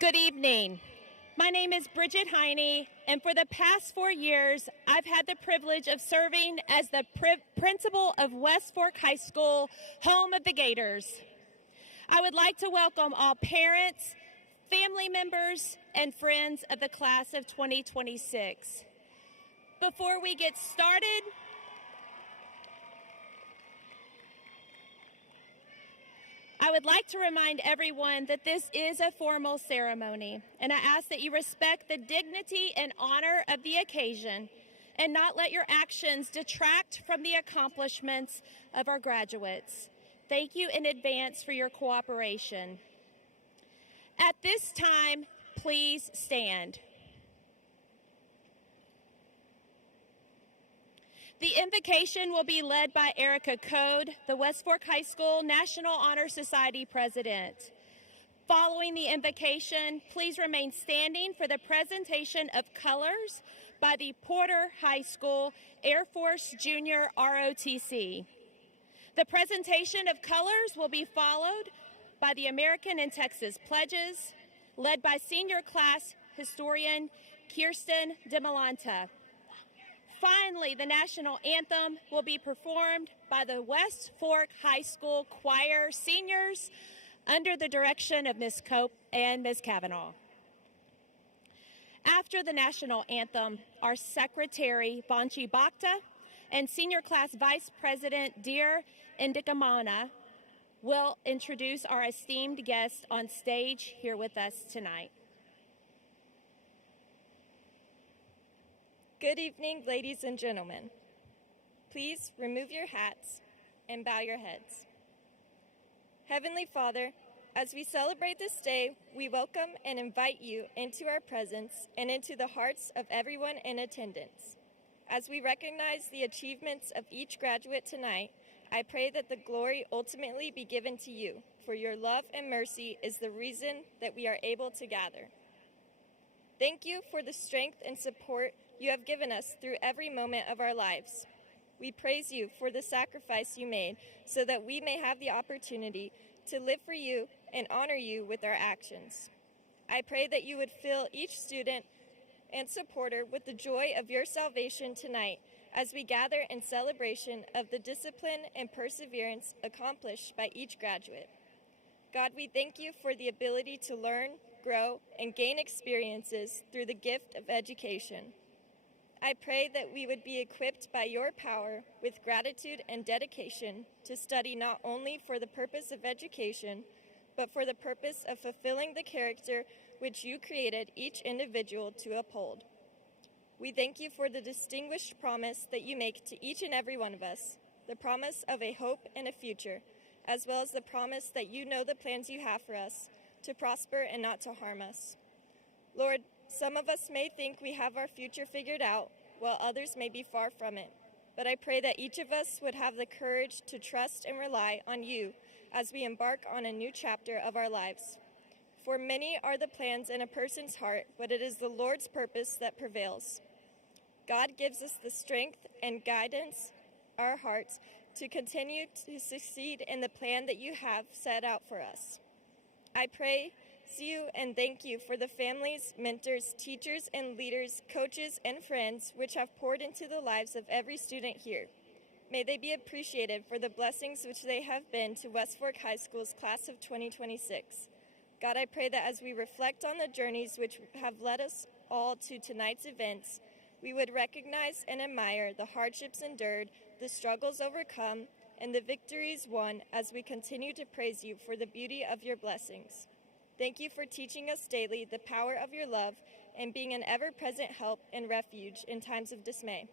Good evening. My name is Bridget Heine, and for the past 4 years, I've had the privilege of serving as the principal of West Fork High School, home of the Gators. I would like to welcome all parents, family members, and friends of the class of 2026. Before we get started, I would like to remind everyone that this is a formal ceremony, and I ask that you respect the dignity and honor of the occasion and not let your actions detract from the accomplishments of our graduates. Thank you in advance for your cooperation. At this time, please stand. The invocation will be led by Erica Code, the West Fork High School National Honor Society President. Following the invocation, please remain standing for the presentation of colors by the Porter High School Air Force Junior ROTC. The presentation of colors will be followed by the American and Texas pledges, led by senior class historian Kirsten DeMolanta. Finally, the national anthem will be performed by the West Fork High School Choir seniors under the direction of Ms. Cope and Ms. Kavanaugh. After the national anthem, our Secretary Vanchi Bhakta and Senior Class Vice President Dear Indikamana will introduce our esteemed guest on stage here with us tonight. Good evening, ladies and gentlemen. Please remove your hats and bow your heads. Heavenly Father, as we celebrate this day, we welcome and invite you into our presence and into the hearts of everyone in attendance. As we recognize the achievements of each graduate tonight, I pray that the glory ultimately be given to you, for your love and mercy is the reason that we are able to gather. Thank you for the strength and support you have given us through every moment of our lives. We praise you for the sacrifice you made so that we may have the opportunity to live for you and honor you with our actions. I pray that you would fill each student and supporter with the joy of your salvation tonight as we gather in celebration of the discipline and perseverance accomplished by each graduate. God, we thank you for the ability to learn, grow, and gain experiences through the gift of education. I pray that we would be equipped by your power with gratitude and dedication to study not only for the purpose of education, but for the purpose of fulfilling the character which you created each individual to uphold. We thank you for the distinguished promise that you make to each and every one of us, the promise of a hope and a future, as well as the promise that you know the plans you have for us to prosper and not to harm us. Lord, some of us may think we have our future figured out, while others may be far from it. But I pray that each of us would have the courage to trust and rely on you as we embark on a new chapter of our lives. For many are the plans in a person's heart, but it is the Lord's purpose that prevails. God gives us the strength and guidance our hearts to continue to succeed in the plan that you have set out for us. I praise you and thank you for the families, mentors, teachers, and leaders, coaches, and friends which have poured into the lives of every student here. May they be appreciated for the blessings which they have been to West Fork High School's class of 2026. God, I pray that as we reflect on the journeys which have led us all to tonight's events, we would recognize and admire the hardships endured, the struggles overcome, and the victories won as we continue to praise you for the beauty of your blessings. Thank you for teaching us daily the power of your love and being an ever-present help and refuge in times of dismay.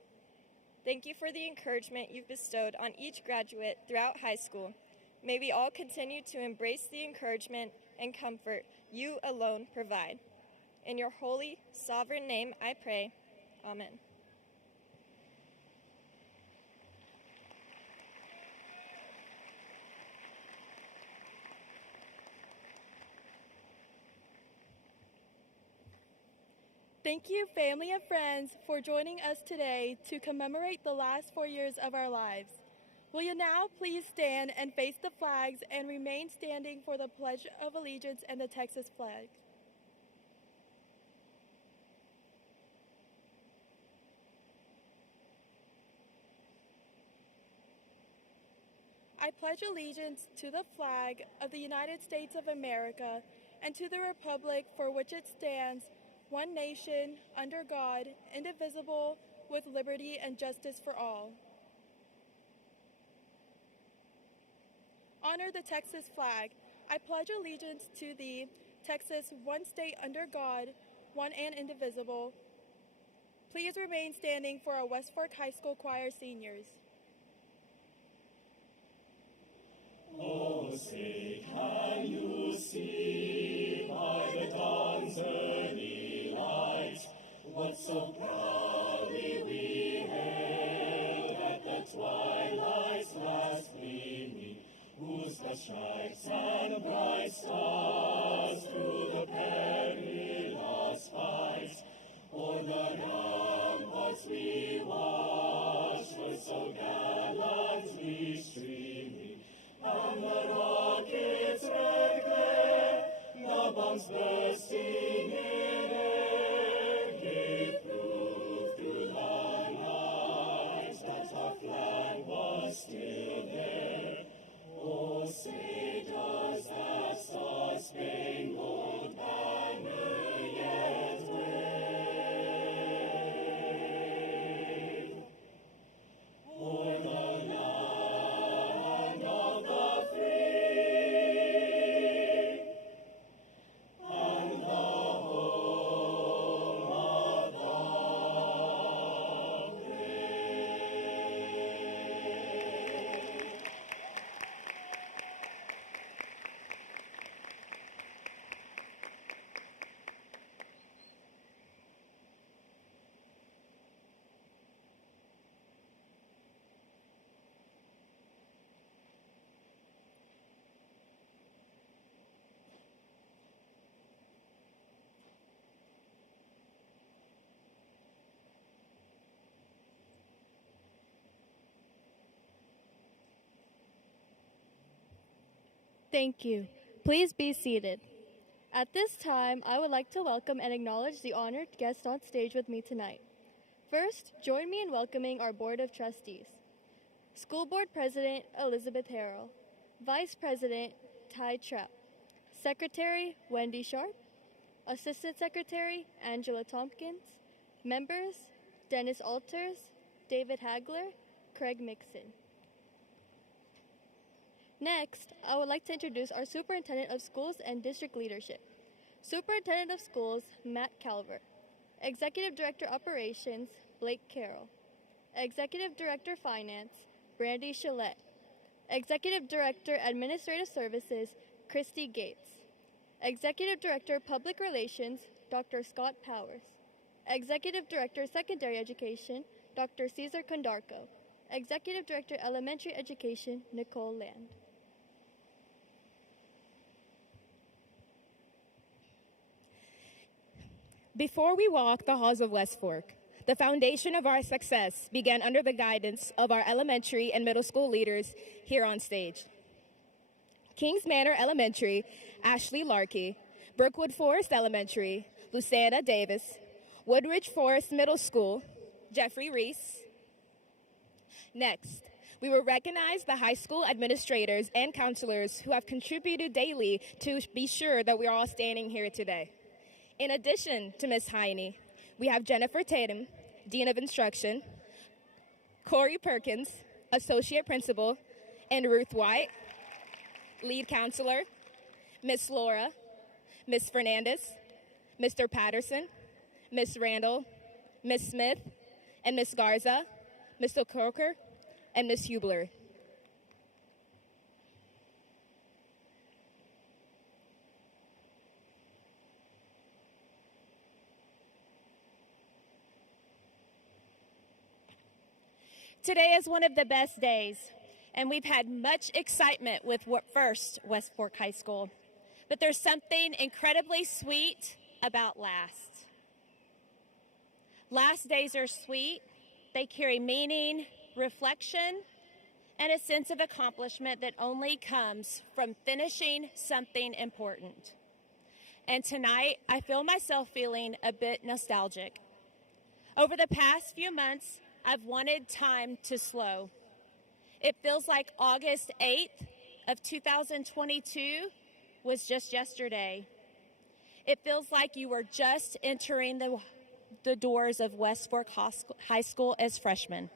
Thank you for the encouragement you've bestowed on each graduate throughout high school. May we all continue to embrace the encouragement and comfort you alone provide. In your holy, sovereign name I pray. Amen. Thank you, family and friends, for joining us today to commemorate the last 4 years of our lives. Will you now please stand and face the flags and remain standing for the Pledge of Allegiance and the Texas flag? I pledge allegiance to the flag of the United States of America and to the republic for which it stands, one nation, under God, indivisible, with liberty and justice for all. Honor the Texas flag. I pledge allegiance to thee, Texas, one state under God, one and indivisible. Please remain standing for our West Fork High School choir seniors. Oh, say, can you see by the dawn's early light what so proudly we hailed at the twilight's last gleaming, whose the stripes and bright stars through the perilous fight o'er the ramparts we watched were so gallantly streaming, and the rockets' red glare, the bombs bursting in air, gave proof through the night that our flag was still there. Oh, say does that star-spangled banner yet wave o'er the land of the free and the home of the brave? Thank you. Please be seated. At this time, I would like to welcome and acknowledge the honored guests on stage with me tonight. First, join me in welcoming our Board of Trustees. School Board President Elizabeth Harrell, Vice President Ty Trapp, Secretary Wendy Sharp, Assistant Secretary Angela Tompkins, members Dennis Alters, David Hagler, Craig Mixon. Next, I would like to introduce our Superintendent of Schools and District Leadership. Superintendent of Schools, Matt Calver. Executive Director Operations, Blake Carroll. Executive Director Finance, Brandy Shillette. Executive Director Administrative Services, Christy Gates. Executive Director Public Relations, Dr. Scott Powers. Executive Director Secondary Education, Dr. Cesar Condarco. Executive Director Elementary Education, Nicole Land. Before we walk the halls of West Fork, the foundation of our success began under the guidance of our elementary and middle school leaders here on stage. Kings Manor Elementary, Ashley Larkey, Brookwood Forest Elementary, Luciana Davis, Woodridge Forest Middle School, Jeffrey Reese. Next, we will recognize the high school administrators and counselors who have contributed daily to be sure that we are all standing here today. In addition to Ms. Heine, we have Jennifer Tatum, Dean of Instruction, Corey Perkins, Associate Principal, and Ruth White, Lead Counselor, Ms. Laura, Ms. Fernandez, Mr. Patterson, Ms. Randall, Ms. Smith, and Ms. Garza, Mr. Croker, and Ms. Hubler. Today is one of the best days, and we've had much excitement with First West Fork High School. But there's something incredibly sweet about last. Last days are sweet. They carry meaning, reflection, and a sense of accomplishment that only comes from finishing something important. And tonight, I feel myself feeling a bit nostalgic. Over the past few months, I've wanted time to slow. It feels like August 8th of 2022 was just yesterday. It feels like you were just entering the doors of West Fork High School as freshmen.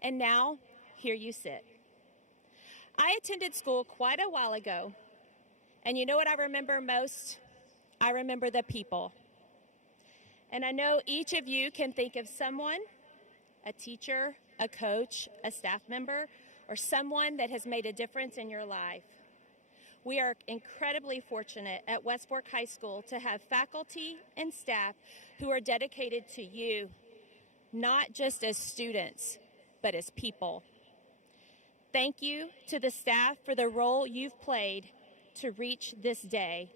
And now, here you sit. I attended school quite a while ago, and you know what I remember most? I remember the people. And I know each of you can think of someone, a teacher, a coach, a staff member, or someone that has made a difference in your life. We are incredibly fortunate at West Fork High School to have faculty and staff who are dedicated to you, not just as students, but as people. Thank you to the staff for the role you've played to reach this day,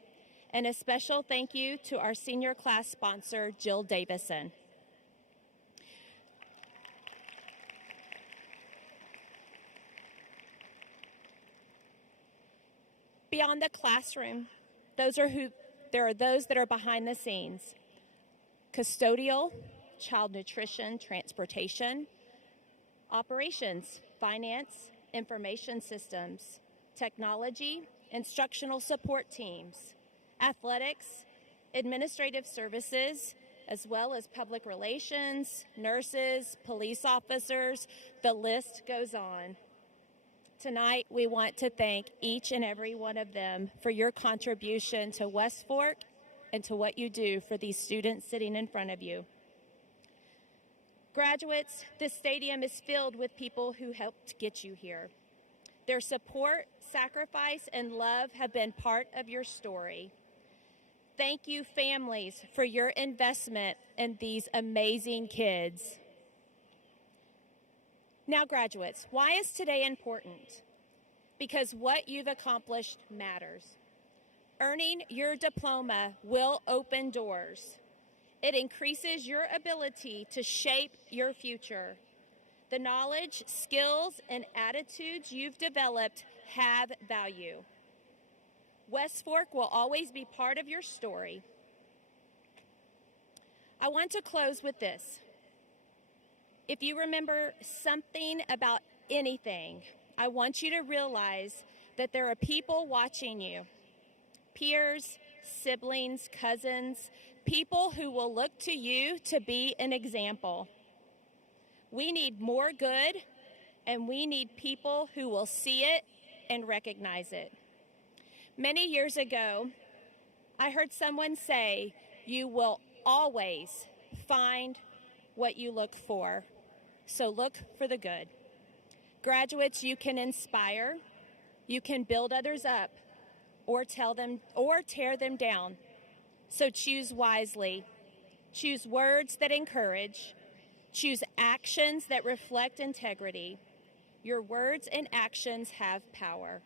and a special thank you to our senior class sponsor, Jill Davison. Beyond the classroom, there are those that are behind the scenes. Custodial, child nutrition, transportation, operations, finance, information systems, technology, instructional support teams, athletics, administrative services, as well as public relations, nurses, police officers, the list goes on. Tonight, we want to thank each and every one of them for your contribution to West Fork and to what you do for these students sitting in front of you. Graduates, this stadium is filled with people who helped get you here. Their support, sacrifice, and love have been part of your story. Thank you, families, for your investment in these amazing kids. Now, graduates, why is today important? Because what you've accomplished matters. Earning your diploma will open doors. It increases your ability to shape your future. The knowledge, skills, and attitudes you've developed have value. West Fork will always be part of your story. I want to close with this. If you remember something about anything, I want you to realize that there are people watching you. Peers, siblings, cousins, people who will look to you to be an example. We need more good, and we need people who will see it and recognize it. Many years ago, I heard someone say, "You will always find what you look for." So look for the good. Graduates, you can inspire, you can build others up, or tear them down. So choose wisely. Choose words that encourage. Choose actions that reflect integrity. Your words and actions have power.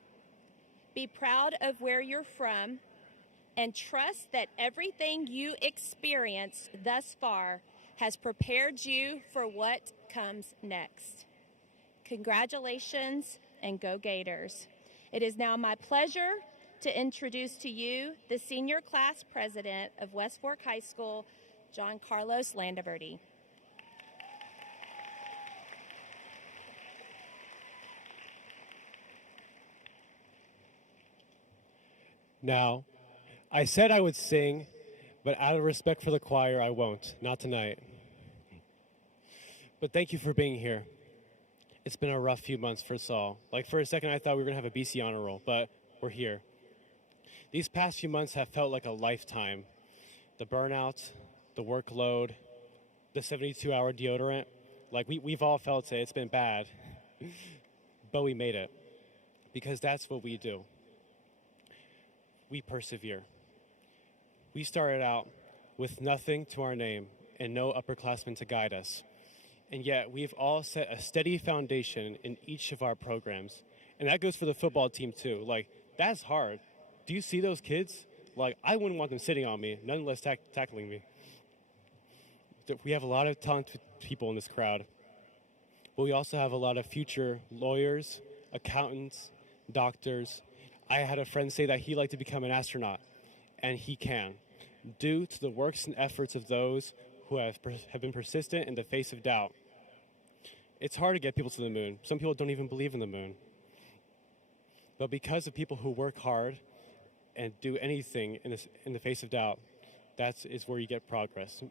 Be proud of where you're from and trust that everything you experienced thus far has prepared you for what comes next. Congratulations and go Gators. It is now my pleasure to introduce to you the senior class president of West Fork High School, John Carlos Landaverde. Now, I said I would sing, but out of respect for the choir, I won't. Not tonight. But thank you for being here. It's been a rough few months for us all. Like, for a second, I thought we were going to have a BC honor roll, but we're here. These past few months have felt like a lifetime. The burnout, the workload, the 72-hour deodorant. Like, we've all felt it. It's been bad. But we made it. Because that's what we do. We persevere. We started out with nothing to our name and no upperclassmen to guide us. And yet, we've all set a steady foundation in each of our programs. And that goes for the football team, too. Like, that's hard. Do you see those kids? Like, I wouldn't want them sitting on me, none less tackling me. We have a lot of talented people in this crowd. But we also have a lot of future lawyers, accountants, doctors. I had a friend say that he'd like to become an astronaut, and he can, due to the works and efforts of those who have been persistent in the face of doubt. It's hard to get people to the moon. Some people don't even believe in the moon. But because of people who work hard and do anything in the face of doubt, that is where you get progress.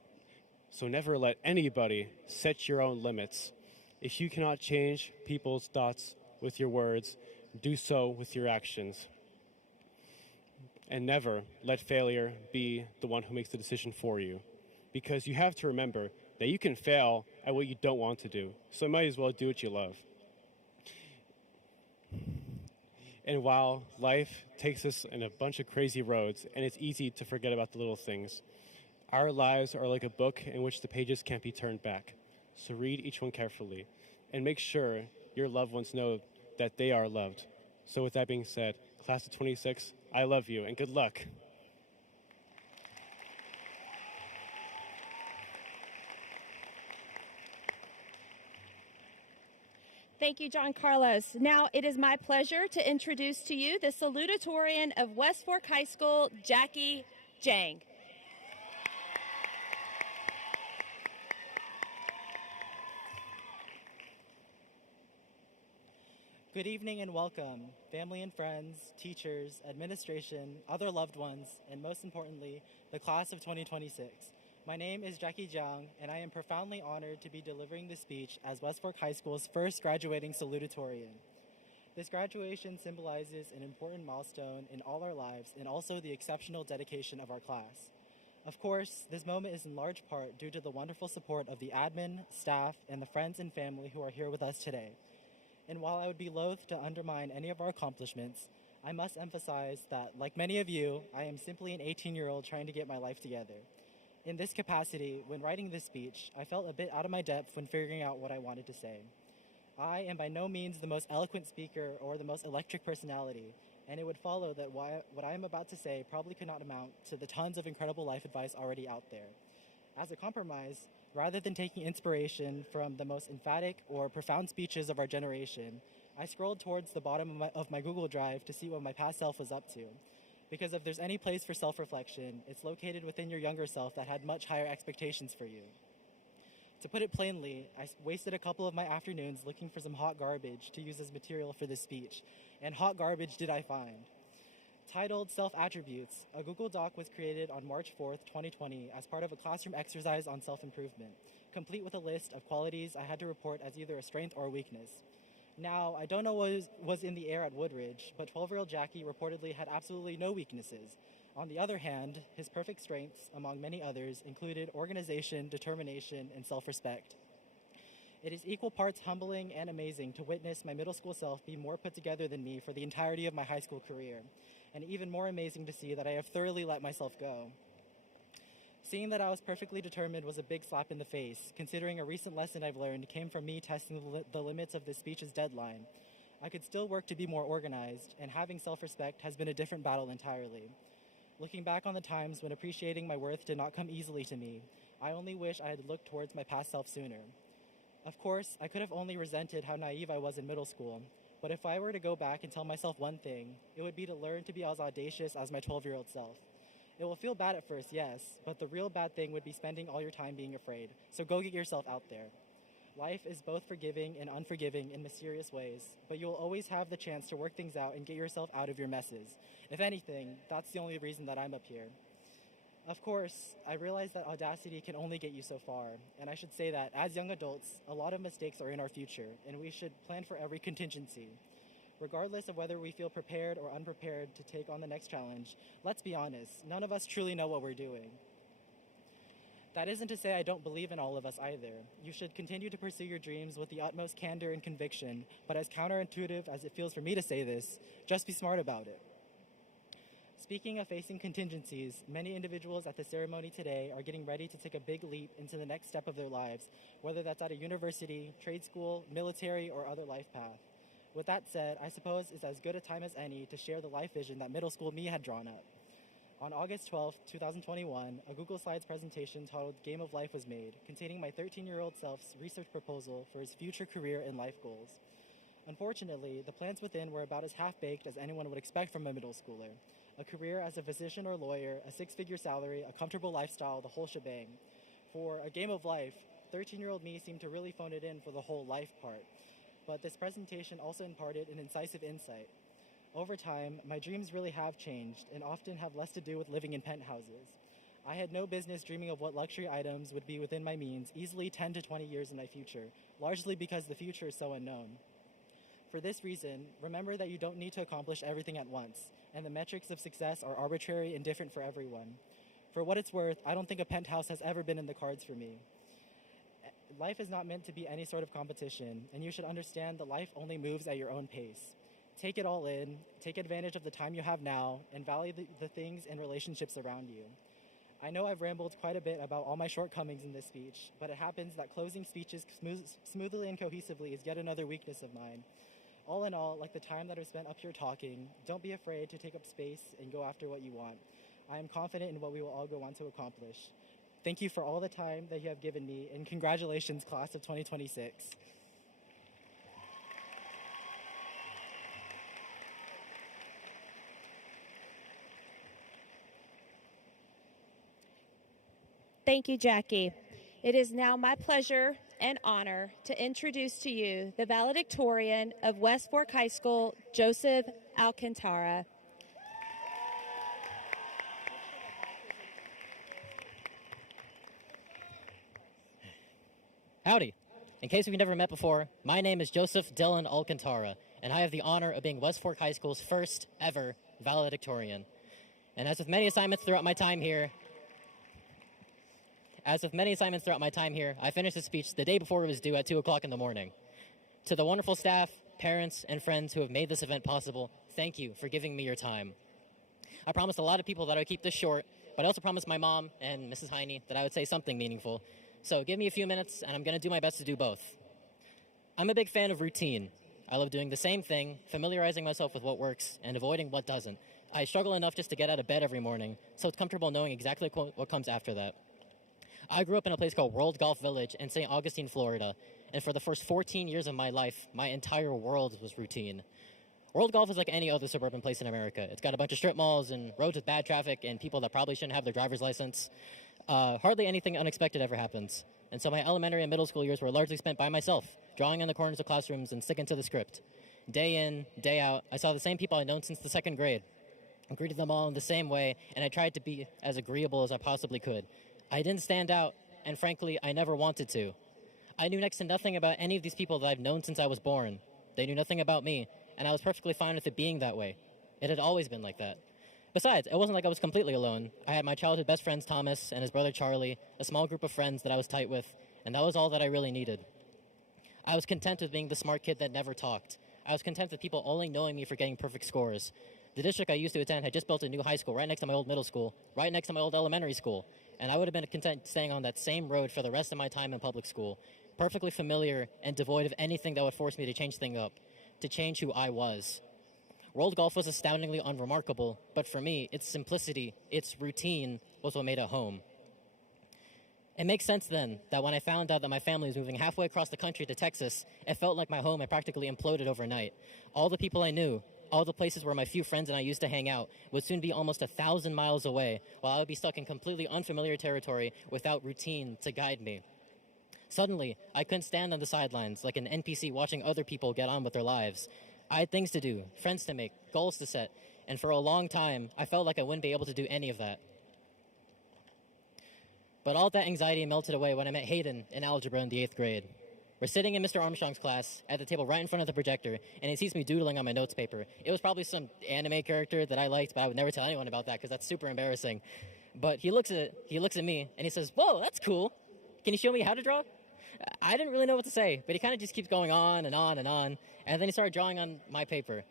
So never let anybody set your own limits. If you cannot change people's thoughts with your words, do so with your actions. And never let failure be the one who makes the decision for you. Because you have to remember that you can fail at what you don't want to do. So you might as well do what you love. And while life takes us in a bunch of crazy roads, and it's easy to forget about the little things, our lives are like a book in which the pages can't be turned back. So read each one carefully, and make sure your loved ones know that they are loved. So with that being said, class of 26, I love you, and good luck. Thank you, John Carlos. Now it is my pleasure to introduce to you the Salutatorian of West Fork High School, Jackie Jang. Good evening and welcome, family and friends, teachers, administration, other loved ones, and most importantly, the class of 2026. My name is Jackie Jiang, and I am profoundly honored to be delivering this speech as West Fork High School's first graduating salutatorian. This graduation symbolizes an important milestone in all our lives and also the exceptional dedication of our class. Of course, this moment is in large part due to the wonderful support of the admin, staff, and the friends and family who are here with us today. And while I would be loath to undermine any of our accomplishments, I must emphasize that, like many of you, I am simply an 18-year-old trying to get my life together. In this capacity, when writing this speech, I felt a bit out of my depth when figuring out what I wanted to say. I am by no means the most eloquent speaker or the most electric personality, and it would follow that what I am about to say probably could not amount to the tons of incredible life advice already out there. As a compromise, rather than taking inspiration from the most emphatic or profound speeches of our generation, I scrolled towards the bottom of my Google Drive to see what my past self was up to. Because if there's any place for self-reflection, it's located within your younger self that had much higher expectations for you. To put it plainly, I wasted a couple of my afternoons looking for some hot garbage to use as material for this speech, and hot garbage did I find. Titled Self-Attributes, a Google Doc was created on March 4th, 2020 as part of a classroom exercise on self-improvement, complete with a list of qualities I had to report as either a strength or a weakness. Now, I don't know what was in the air at Woodridge, but 12-year-old Jackie reportedly had absolutely no weaknesses. On the other hand, his perfect strengths, among many others, included organization, determination, and self-respect. It is equal parts humbling and amazing to witness my middle school self be more put together than me for the entirety of my high school career, and even more amazing to see that I have thoroughly let myself go. Seeing that I was perfectly determined was a big slap in the face, considering a recent lesson I've learned came from me testing the limits of this speech's deadline. I could still work to be more organized, and having self-respect has been a different battle entirely. Looking back on the times when appreciating my worth did not come easily to me, I only wish I had looked towards my past self sooner. Of course, I could have only resented how naive I was in middle school, but if I were to go back and tell myself one thing, it would be to learn to be as audacious as my 12-year-old self. It will feel bad at first, yes, but the real bad thing would be spending all your time being afraid, so go get yourself out there. Life is both forgiving and unforgiving in mysterious ways, but you will always have the chance to work things out and get yourself out of your messes. If anything, that's the only reason that I'm up here. Of course, I realize that audacity can only get you so far, and I should say that as young adults, a lot of mistakes are in our future, and we should plan for every contingency. Regardless of whether we feel prepared or unprepared to take on the next challenge, let's be honest, none of us truly know what we're doing. That isn't to say I don't believe in all of us either. You should continue to pursue your dreams with the utmost candor and conviction, but as counterintuitive as it feels for me to say this, just be smart about it. Speaking of facing contingencies, many individuals at the ceremony today are getting ready to take a big leap into the next step of their lives, whether that's at a university, trade school, military, or other life path. With that said, I suppose it's as good a time as any to share the life vision that middle school me had drawn up. On August 12, 2021, a Google Slides presentation titled Game of Life was made, containing my 13-year-old self's research proposal for his future career and life goals. Unfortunately, the plans within were about as half-baked as anyone would expect from a middle schooler. A career as a physician or lawyer, a six-figure salary, a comfortable lifestyle, the whole shebang. For a game of life, 13-year-old me seemed to really phone it in for the whole life part. But this presentation also imparted an incisive insight. Over time, my dreams really have changed and often have less to do with living in penthouses. I had no business dreaming of what luxury items would be within my means easily 10 to 20 years in my future, largely because the future is so unknown. For this reason, remember that you don't need to accomplish everything at once, and the metrics of success are arbitrary and different for everyone. For what it's worth, I don't think a penthouse has ever been in the cards for me. Life is not meant to be any sort of competition, and you should understand that life only moves at your own pace. Take it all in, take advantage of the time you have now, and value the things and relationships around you. I know I've rambled quite a bit about all my shortcomings in this speech, but it happens that closing speeches smoothly and cohesively is yet another weakness of mine. All in all, like the time that I've spent up here talking, don't be afraid to take up space and go after what you want. I am confident in what we will all go on to accomplish. Thank you for all the time that you have given me, and congratulations, class of 2026. Thank you, Jackie. It is now my pleasure and honor to introduce to you the valedictorian of West Fork High School, Joseph Alcantara. Howdy. In case we've never met before, my name is Joseph Dylan Alcantara, and I have the honor of being West Fork High School's first ever valedictorian. And as with many assignments throughout my time here, I finished the speech the day before it was due at 2 o'clock in the morning. To the wonderful staff, parents, and friends who have made this event possible, thank you for giving me your time. I promised a lot of people that I would keep this short, but I also promised my mom and Mrs. Heine that I would say something meaningful. So give me a few minutes, and I'm going to do my best to do both. I'm a big fan of routine. I love doing the same thing, familiarizing myself with what works, and avoiding what doesn't. I struggle enough just to get out of bed every morning, so it's comfortable knowing exactly what comes after that. I grew up in a place called World Golf Village in St. Augustine, Florida, and for the first 14 years of my life, my entire world was routine. World Golf is like any other suburban place in America. It's got a bunch of strip malls and roads with bad traffic and people that probably shouldn't have their driver's license. Hardly anything unexpected ever happens. And so my elementary and middle school years were largely spent by myself, drawing in the corners of classrooms and sticking to the script. Day in, day out, I saw the same people I'd known since the second grade. I greeted them all in the same way, and I tried to be as agreeable as I possibly could. I didn't stand out, and frankly, I never wanted to. I knew next to nothing about any of these people that I've known since I was born. They knew nothing about me, and I was perfectly fine with it being that way. It had always been like that. Besides, it wasn't like I was completely alone. I had my childhood best friends Thomas and his brother Charlie, a small group of friends that I was tight with, and that was all that I really needed. I was content with being the smart kid that never talked. I was content with people only knowing me for getting perfect scores. The district I used to attend had just built a new high school right next to my old middle school, right next to my old elementary school, and I would have been content staying on that same road for the rest of my time in public school, perfectly familiar and devoid of anything that would force me to change things up, to change who I was. World Golf was astoundingly unremarkable, but for me, its simplicity, its routine, was what made it home. It makes sense then that when I found out that my family was moving halfway across the country to Texas, it felt like my home had practically imploded overnight. All the people I knew, all the places where my few friends and I used to hang out, would soon be almost 1,000 miles away, while I would be stuck in completely unfamiliar territory without routine to guide me. Suddenly, I couldn't stand on the sidelines like an NPC watching other people get on with their lives. I had things to do, friends to make, goals to set, and for a long time, I felt like I wouldn't be able to do any of that. But all that anxiety melted away when I met Hayden in algebra in the 8th grade. We're sitting in Mr. Armstrong's class at the table right in front of the projector, and he sees me doodling on my notes paper. It was probably some anime character that I liked, but I would never tell anyone about that because that's super embarrassing. But he looks at me, and he says, "Whoa, that's cool. Can you show me how to draw?" I didn't really know what to say, but he kind of just keeps going on and on and on, and then he started drawing on my paper.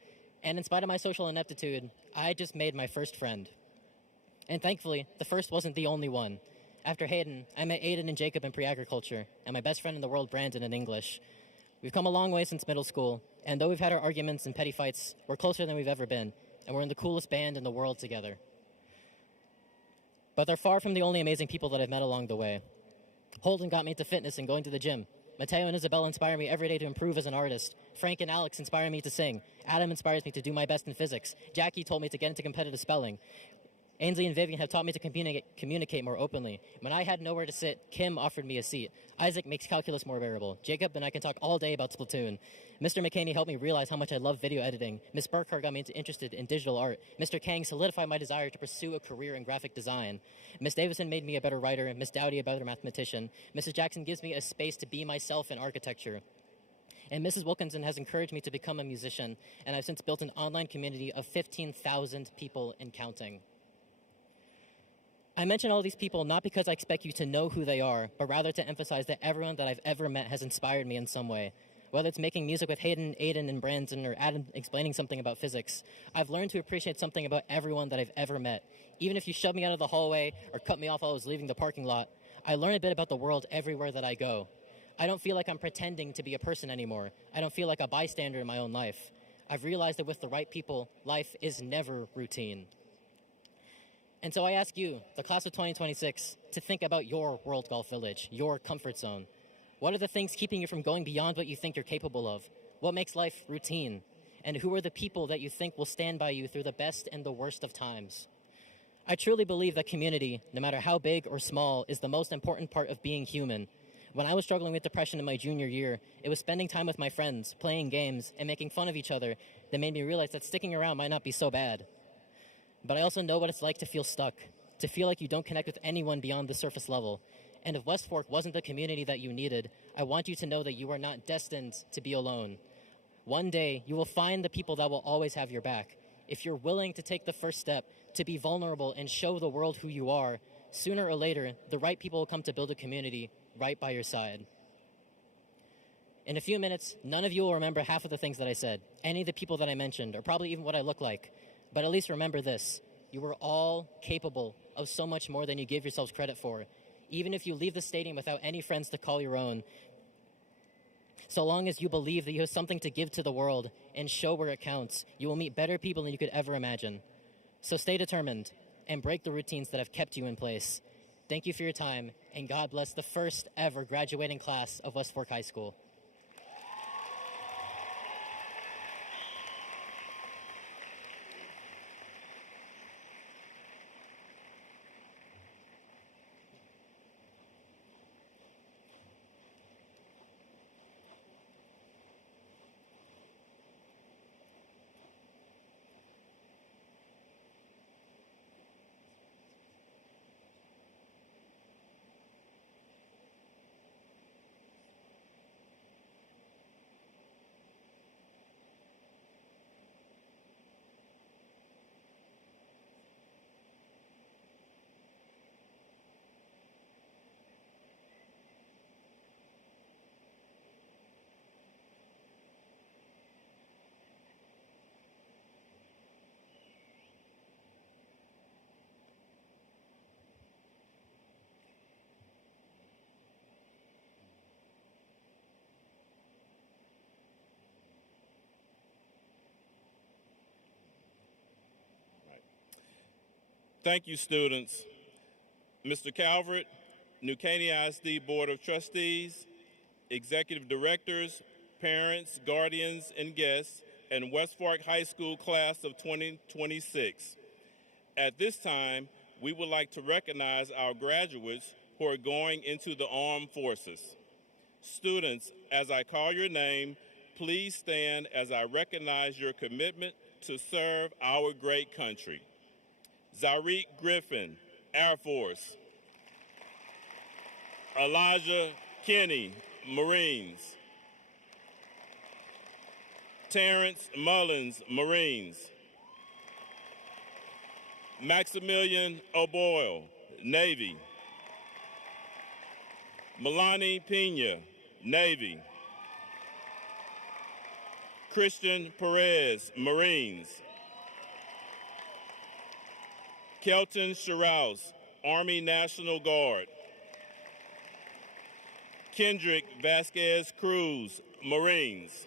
And in spite of my social ineptitude, I just made my first friend. And thankfully, the first wasn't the only one. After Hayden, I met Aiden and Jacob in pre-agriculture, and my best friend in the world, Brandon, in English. We've come a long way since middle school, and though we've had our arguments and petty fights, we're closer than we've ever been, and we're in the coolest band in the world together. But they're far from the only amazing people that I've met along the way. Holden got me into fitness and going to the gym. Mateo and Isabel inspire me every day to improve as an artist. Frank and Alex inspire me to sing. Adam inspires me to do my best in physics. Jackie told me to get into competitive spelling. Ainsley and Vivian have taught me to communicate more openly. When I had nowhere to sit, Kim offered me a seat. Isaac makes calculus more bearable. Jacob and I can talk all day about Splatoon. Mr. McCaney helped me realize how much I love video editing. Miss Burkhart got me interested in digital art. Mr. Kang solidified my desire to pursue a career in graphic design. Miss Davison made me a better writer. Miss Dowdy a better mathematician. Mrs. Jackson gives me a space to be myself in architecture. And Mrs. Wilkinson has encouraged me to become a musician, and I've since built an online community of 15,000 people and counting. I mention all these people not because I expect you to know who they are, but rather to emphasize that everyone that I've ever met has inspired me in some way. Whether it's making music with Hayden, Aiden, and Brandon, or Adam explaining something about physics, I've learned to appreciate something about everyone that I've ever met. Even if you shoved me out of the hallway or cut me off while I was leaving the parking lot, I learn a bit about the world everywhere that I go. I don't feel like I'm pretending to be a person anymore. I don't feel like a bystander in my own life. I've realized that with the right people, life is never routine. And so I ask you, the class of 2026, to think about your World Golf Village, your comfort zone. What are the things keeping you from going beyond what you think you're capable of? What makes life routine? And who are the people that you think will stand by you through the best and the worst of times? I truly believe that community, no matter how big or small, is the most important part of being human. When I was struggling with depression in my junior year, it was spending time with my friends, playing games, and making fun of each other that made me realize that sticking around might not be so bad. But I also know what it's like to feel stuck, to feel like you don't connect with anyone beyond the surface level. And if West Fork wasn't the community that you needed, I want you to know that you are not destined to be alone. One day, you will find the people that will always have your back. If you're willing to take the first step, to be vulnerable and show the world who you are, sooner or later, the right people will come to build a community right by your side. In a few minutes, none of you will remember half of the things that I said, any of the people that I mentioned, or probably even what I look like. But at least remember this, you are all capable of so much more than you give yourselves credit for. Even if you leave the stadium without any friends to call your own, so long as you believe that you have something to give to the world and show where it counts, you will meet better people than you could ever imagine. So stay determined and break the routines that have kept you in place. Thank you for your time, and God bless the first ever graduating class of West Fork High School. Thank you, students. Mr. Calvert, New Caney ISD Board of Trustees, Executive Directors, parents, guardians, and guests, and West Fork High School class of 2026. At this time, we would like to recognize our graduates who are going into the armed forces. Students, as I call your name, please stand as I recognize your commitment to serve our great country. Zarik Griffin, Air Force. Elijah Kenny, Marines. Terrence Mullins, Marines. Maximilian O'Boyle, Navy. Milani Pena, Navy. Christian Perez, Marines. Kelton Sherrouse, Army National Guard. Kendrick Vasquez Cruz, Marines.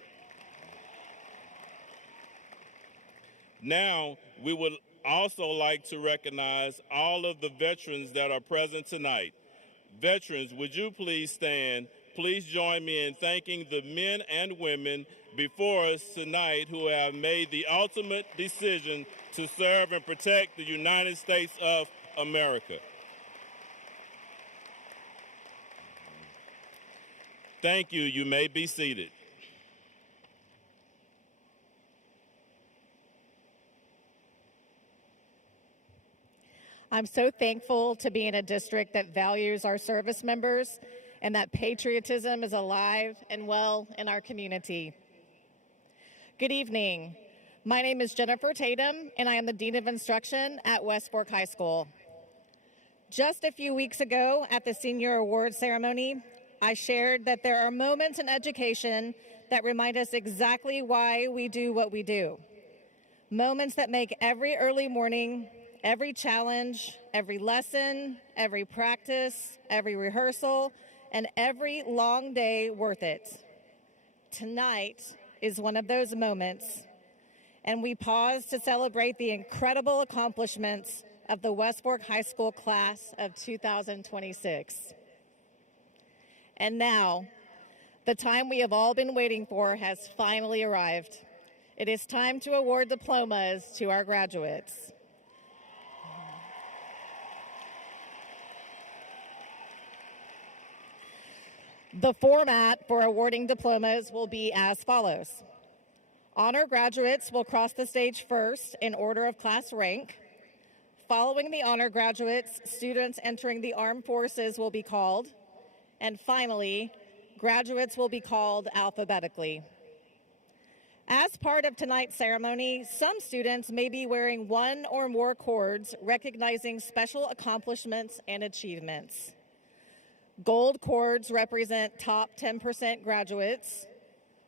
Now, we would also like to recognize all of the veterans that are present tonight. Veterans, would you please stand please join me in thanking the men and women before us tonight who have made the ultimate decision to serve and protect the United States of America. Thank you. You may be seated. I'm so thankful to be in a district that values our service members and that patriotism is alive and well in our community. Good evening. My name is Jennifer Tatum, and I am the Dean of Instruction at West Fork High School. Just a few weeks ago at the Senior Awards ceremony, I shared that there are moments in education that remind us exactly why we do what we do. Moments that make every early morning, every challenge, every lesson, every practice, every rehearsal, and every long day worth it. Tonight is one of those moments, and we pause to celebrate the incredible accomplishments of the West Fork High School class of 2026. And now, the time we have all been waiting for has finally arrived. It is time to award diplomas to our graduates. The format for awarding diplomas will be as follows. Honor graduates will cross the stage first in order of class rank. Following the honor graduates, students entering the armed forces will be called. And finally, graduates will be called alphabetically. As part of tonight's ceremony, some students may be wearing one or more cords recognizing special accomplishments and achievements. Gold cords represent top 10% graduates.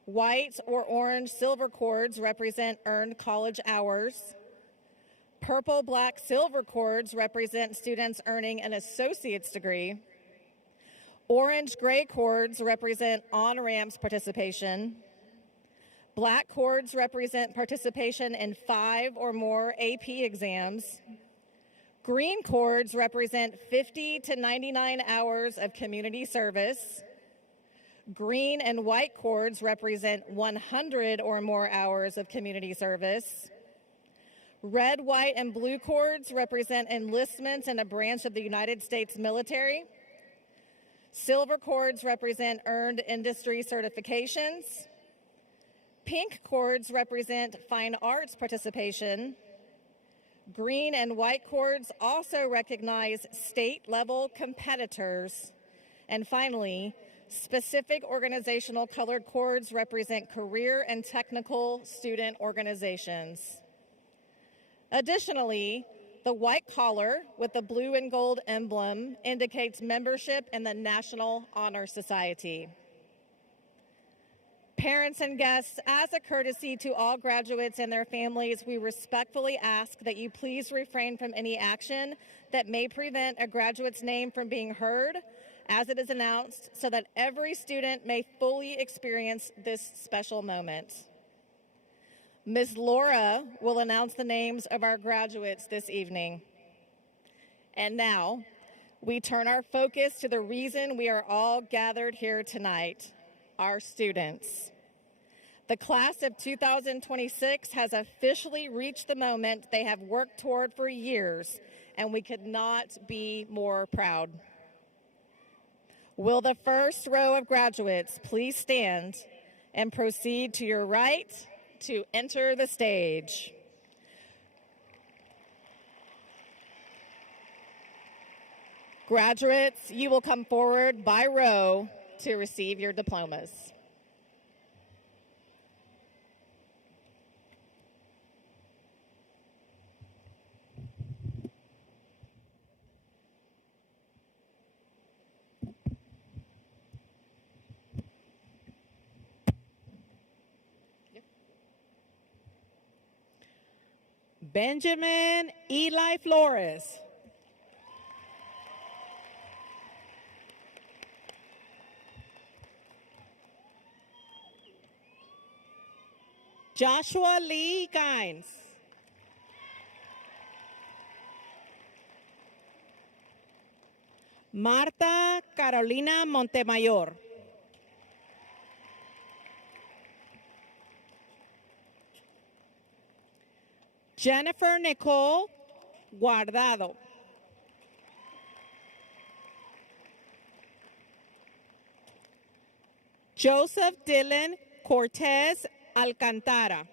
White or orange silver cords represent earned college hours. Purple, black, silver cords represent students earning an associate's degree. Orange, gray cords represent on-ramps participation. Black cords represent participation in 5 or more AP exams. Green cords represent 50 to 99 hours of community service. Green and white cords represent 100 or more hours of community service. Red, white, and blue cords represent enlistments in a branch of the United States military. Silver cords represent earned industry certifications. Pink cords represent fine arts participation. Green and white cords also recognize state-level competitors. And finally, specific organizational colored cords represent career and technical student organizations. Additionally, the white collar with the blue and gold emblem indicates membership in the National Honor Society. Parents and guests, as a courtesy to all graduates and their families, we respectfully ask that you please refrain from any action that may prevent a graduate's name from being heard as it is announced, so that every student may fully experience this special moment. Ms. Laura will announce the names of our graduates this evening. And now, we turn our focus to the reason we are all gathered here tonight, our students. The class of 2026 has officially reached the moment they have worked toward for years, and we could not be more proud. Will the first row of graduates please stand and proceed to your right to enter the stage? Graduates, you will come forward by row to receive your diplomas. Benjamin Eli Flores. Joshua Lee Gines. Marta Carolina Montemayor. Jennifer Nicole Guardado. Joseph Dylan Cortez Alcantara.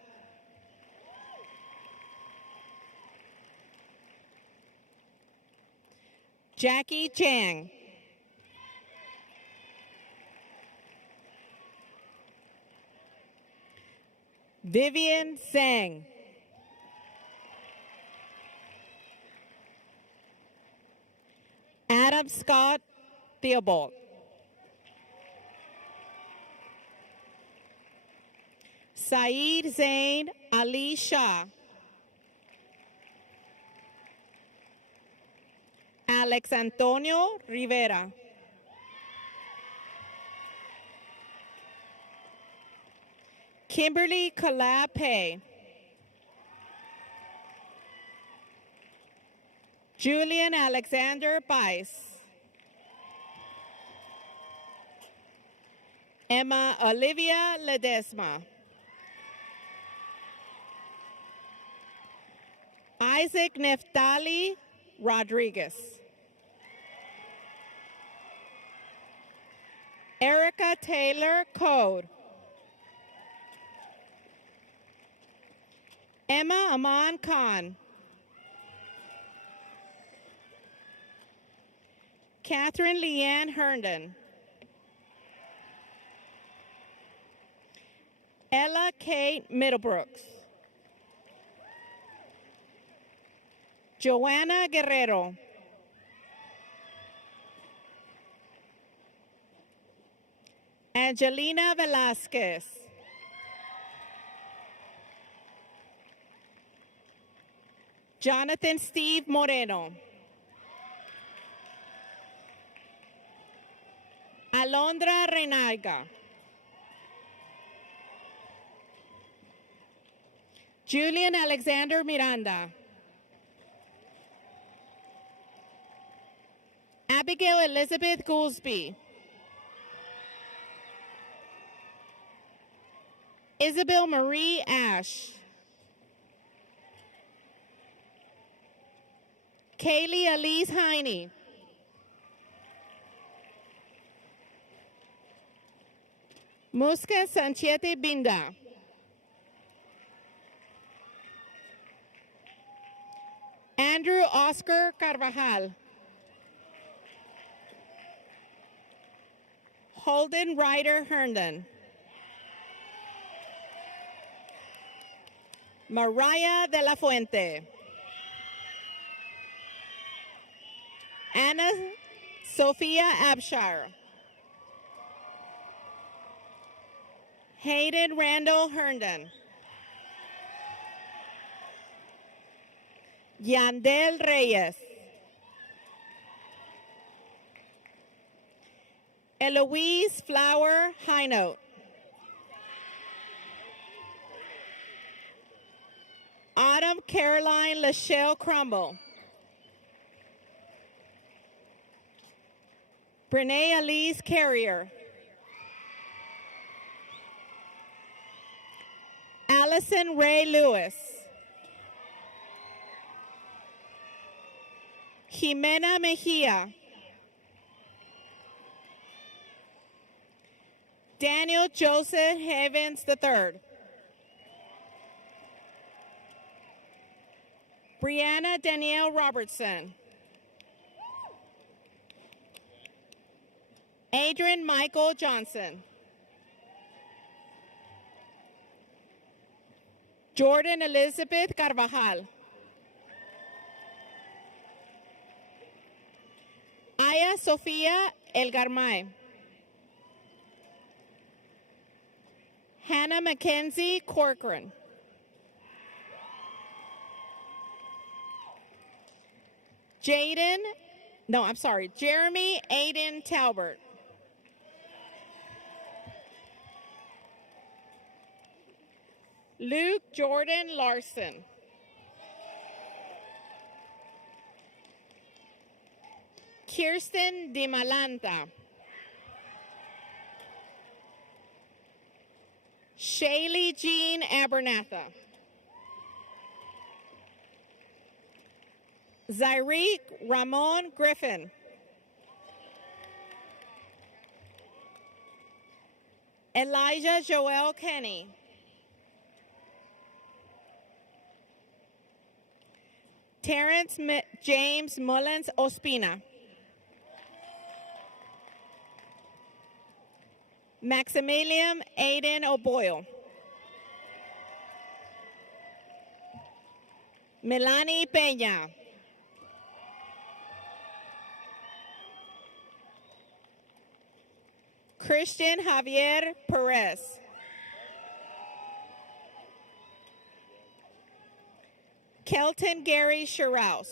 Jackie Chang. Vivian Sang. Adam Scott Theobald. Saeed Zain Ali Shah. Alex Antonio Rivera. Kimberly Kalape. Julian Alexander Bice. Emma Olivia Ledesma. Isaac Neftali Rodriguez. Erica Taylor Code. Emma Aman Khan. Catherine Leanne Herndon. Ella Kate Middlebrooks. Joanna Guerrero. Angelina Velasquez. Jonathan Steve Moreno. Alondra Renaga. Julian Alexander Miranda. Abigail Elizabeth Goolsby. Isabel Marie Ash. Kaylee Elise Heine. Musca Sanchiete Binda. Andrew Oscar Carvajal. Holden Ryder Herndon. Mariah de la Fuente. Anna Sophia Abshire. Hayden Randall Herndon. Yandel Reyes. Eloise Flower Highnote. Autumn Caroline Lachelle Crumble. Brene Elise Carrier. Allison Ray Lewis. Jimena Mejia. Daniel Joseph Havens III. Brianna Danielle Robertson. Adrian Michael Johnson. Jordan Elizabeth Carvajal. Aya Sofia Elgarmay. Hannah Mackenzie Corcoran. Jeremy Aiden Talbert. Luke Jordan Larson. Kirsten DiMalanta. Shaylee Jean Abernatha. Zyreek Ramon Griffin. Elijah Joel Kenny. Terrence James Mullins Ospina. Maximilian Aiden O'Boyle. Melanie Peña. Christian Javier Perez. Kelton Gary Shiraus.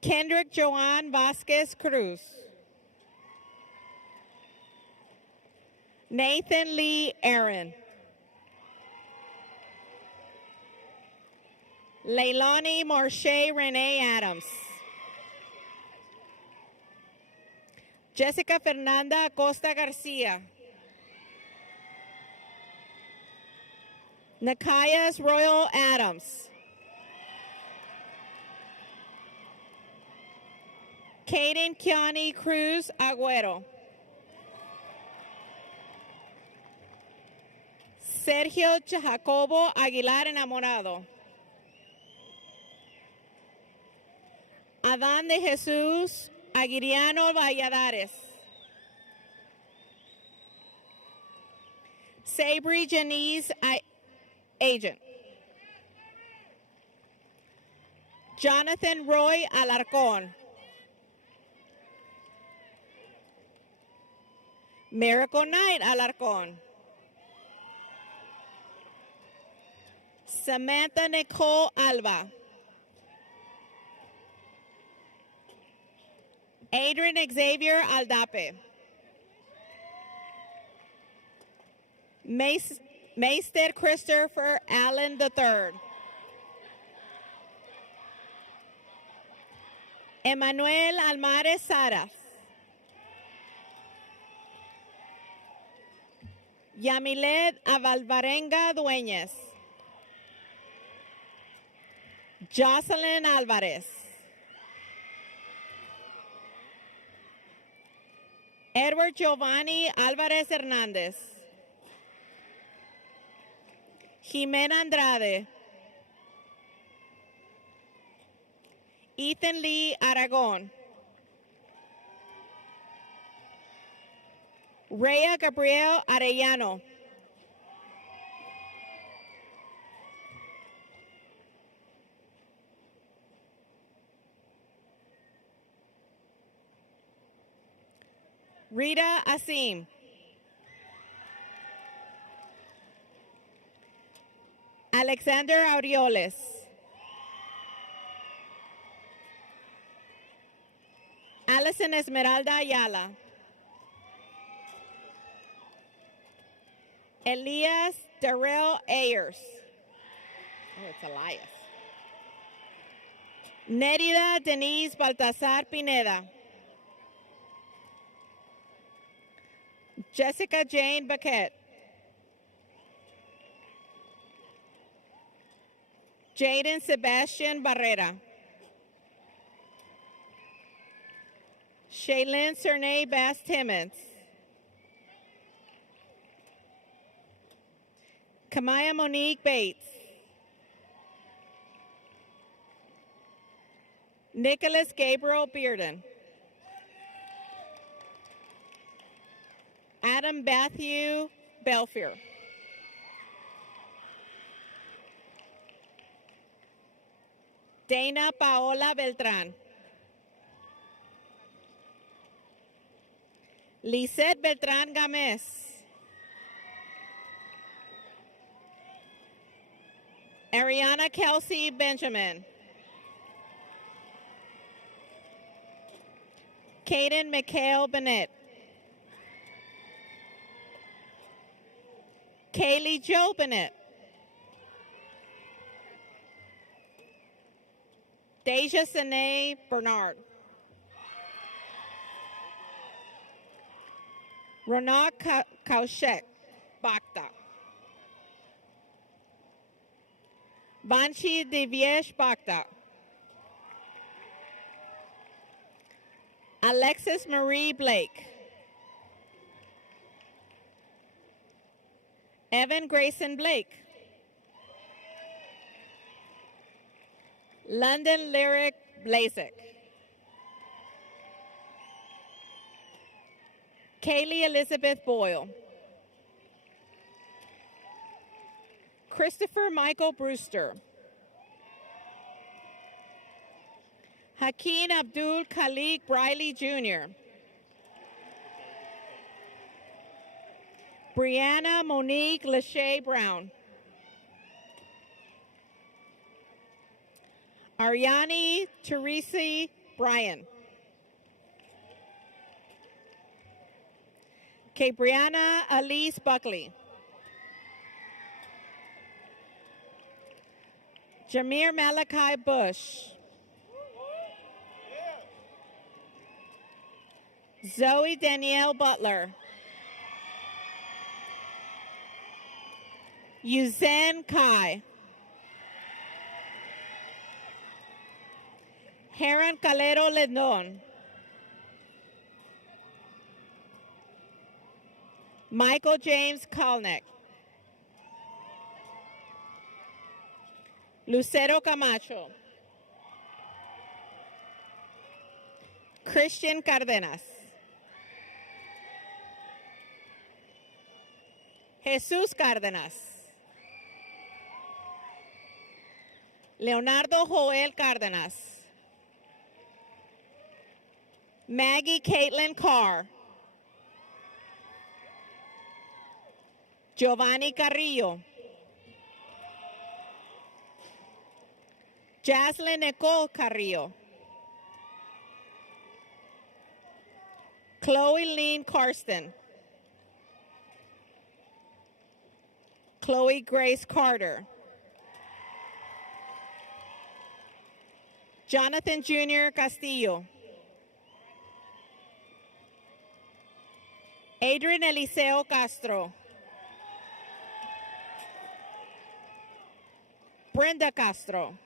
Kendrick Joan Vasquez Cruz. Nathan Lee Aaron. Leilani Marche Renee Adams. Jessica Fernanda Costa Garcia. Nikias Royal Adams. Caden Kiani Cruz Agüero. Sergio Jacobo Aguilar Enamorado. Adán de Jesús Aguiriano Valladares. Sabri Janice Agent. Jonathan Roy Alarcón. Miracle Knight Alarcón. Samantha Nicole Alba. Adrian Xavier Aldape. Maester Christopher Allen III. Emmanuel Almares Saras. Yamilet Avalvarenga Dueñas. Jocelyn Alvarez. Edward Giovanni Alvarez Hernández. Jimena Andrade. Ethan Lee Aragón. Rhea Gabriel Arellano. Rita Asim. Alexander Aureoles. Allison Esmeralda Ayala. Elias Darrell Ayers. Oh, it's Elias. Nerida Denise Baltazar Pineda. Jessica Jane Baquet. Jaden Sebastian Barrera. Shaylin Cernay Bass Timmons. Kamaya Monique Bates. Nicholas Gabriel Bearden. Adam Matthew Belfier. Dana Paola Beltran. Lisette Beltran Gámez. Ariana Kelsey Benjamin. Caden Mikhail Bennett. Kaylee Jo Bennett. Deja Sine Bernard. Ronak Kaushek Bakta. Vanchi Divyesh Bhakta. Alexis Marie Blake. Evan Grayson Blake. London Lyric Blazek. Kaylee Elizabeth Boyle. Christopher Michael Brewster. Hakeem Abdul Khalik Briley Jr. Brianna Monique Lachey Brown. Ariani Teresi Bryan. Cabriana Elise Buckley. Jameer Malachi Bush. Zoe Danielle Butler. Yuzen Kai. Heron Calero Lindon. Michael James Kalnick. Lucero Camacho. Christian Cardenas. Jesus Cárdenas. Leonardo Joel Cárdenas. Maggie Caitlin Carr. Giovanni Carrillo. Jaslyn Nicole Carrillo. Chloe Lean Karsten. Chloe Grace Carter. Jonathan Jr. Castillo. Adrian Eliseo Castro. Brenda Castro.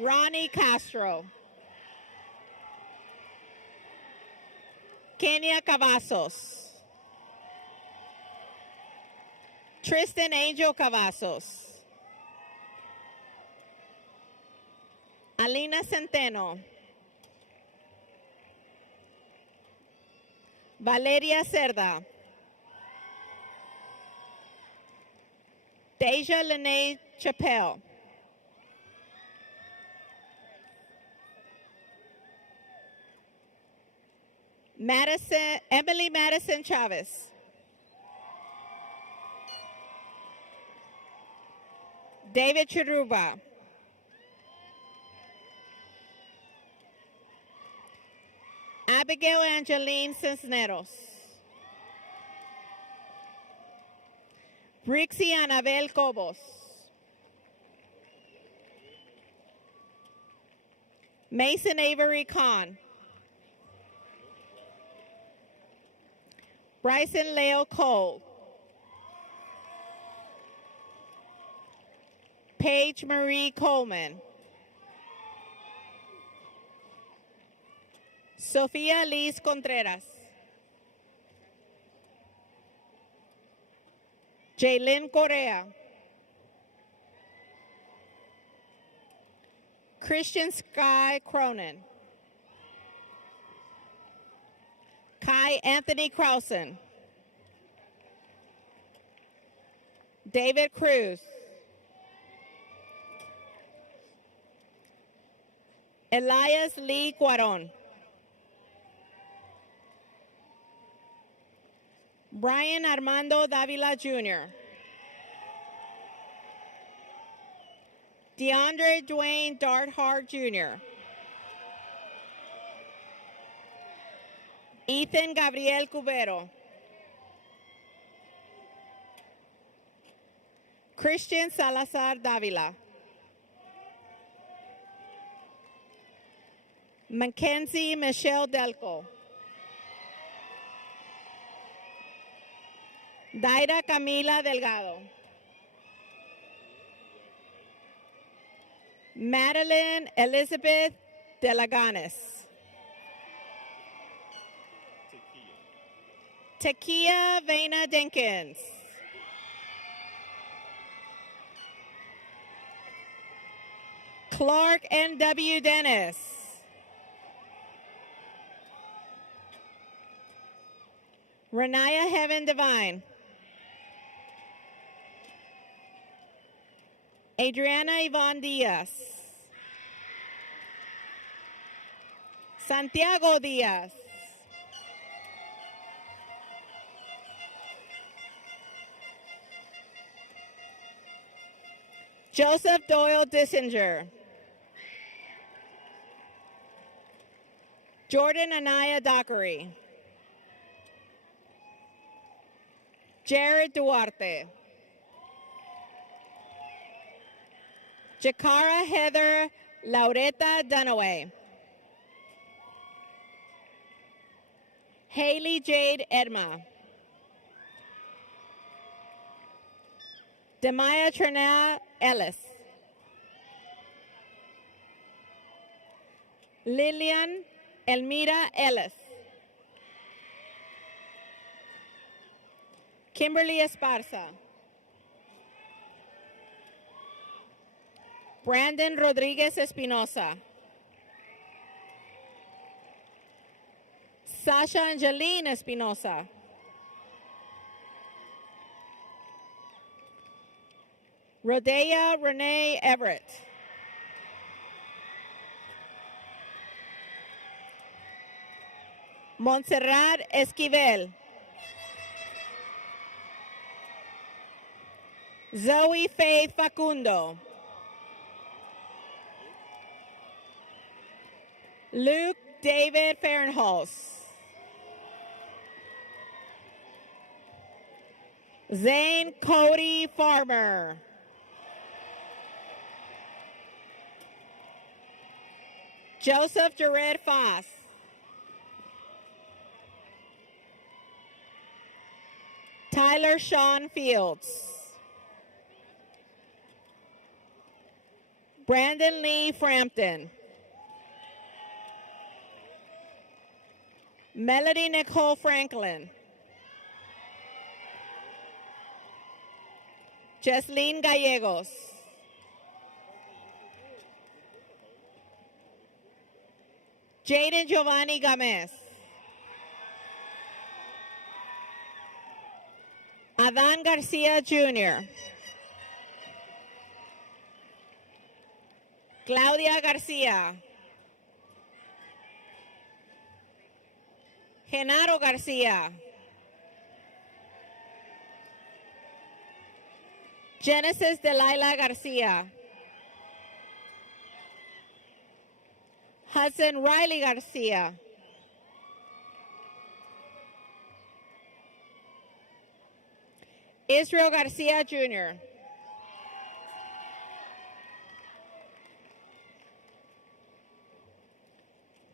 Ronnie Castro. Kenya Cavazos. Tristan Angel Cavazos. Alina Centeno. Valeria Cerda. Deja Lene Chappelle. Emily Madison Chavez. David Chiruba. Abigail Angeline Cisneros. Brixie Anabel Cobos. Mason Avery Khan. Bryson Leo Cole. Paige Marie Coleman. Sofia Liz Contreras. Jaylin Correa. Christian Sky Cronin. Kai Anthony Krausen. David Cruz. Elias Lee Cuaron. Brian Armando Davila Jr. DeAndre Dwayne Darthard Jr. Ethan Gabriel Cubero. Christian Salazar Davila. Mackenzie Michelle Delco. Daira Camila Delgado. Madeline Elizabeth Delaganes. Takia Vena Dinkins. Clark N.W. Dennis. Renaya Heaven Divine. Adriana Yvonne Diaz. Santiago Diaz. Joseph Doyle Dissinger. Jordan Anaya Dockery. Jared Duarte. Jakara Heather Laureta Dunaway. Haley Jade Edma. Demaya Trinell Ellis. Lillian Elmira Ellis. Kimberly Esparza. Brandon Rodriguez Espinosa. Sasha Angeline Espinosa. Rodea Renee Everett. Montserrat Esquivel. Zoe Faith Facundo. Luke David Fahrenholz. Zane Cody Farmer. Joseph Jared Foss. Tyler Sean Fields. Brandon Lee Frampton. Melody Nicole Franklin. Jesseline Gallegos. Jaden Giovanni Gomez. Adan Garcia Jr. Claudia Garcia. Genaro Garcia. Genesis Delilah Garcia. Hudson Riley Garcia. Israel Garcia Jr.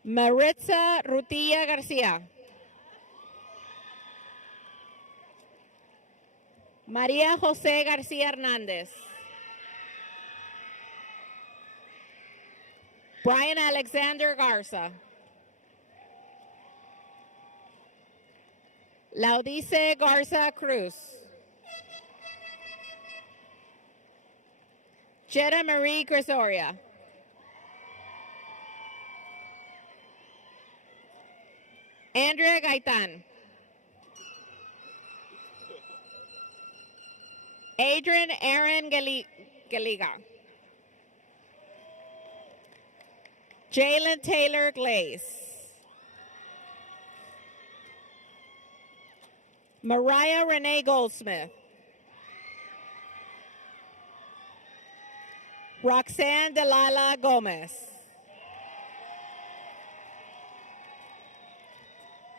Maritza Rutilla Garcia. María José García Hernández. Brian Alexander Garza. Laudice Garza Cruz. Jetta Marie Gresoria. Andrea Gaitan. Adrian Aaron Galiga. Jalen Taylor Glaze. Mariah Renee Goldsmith. Roxanne Delilah Gomez.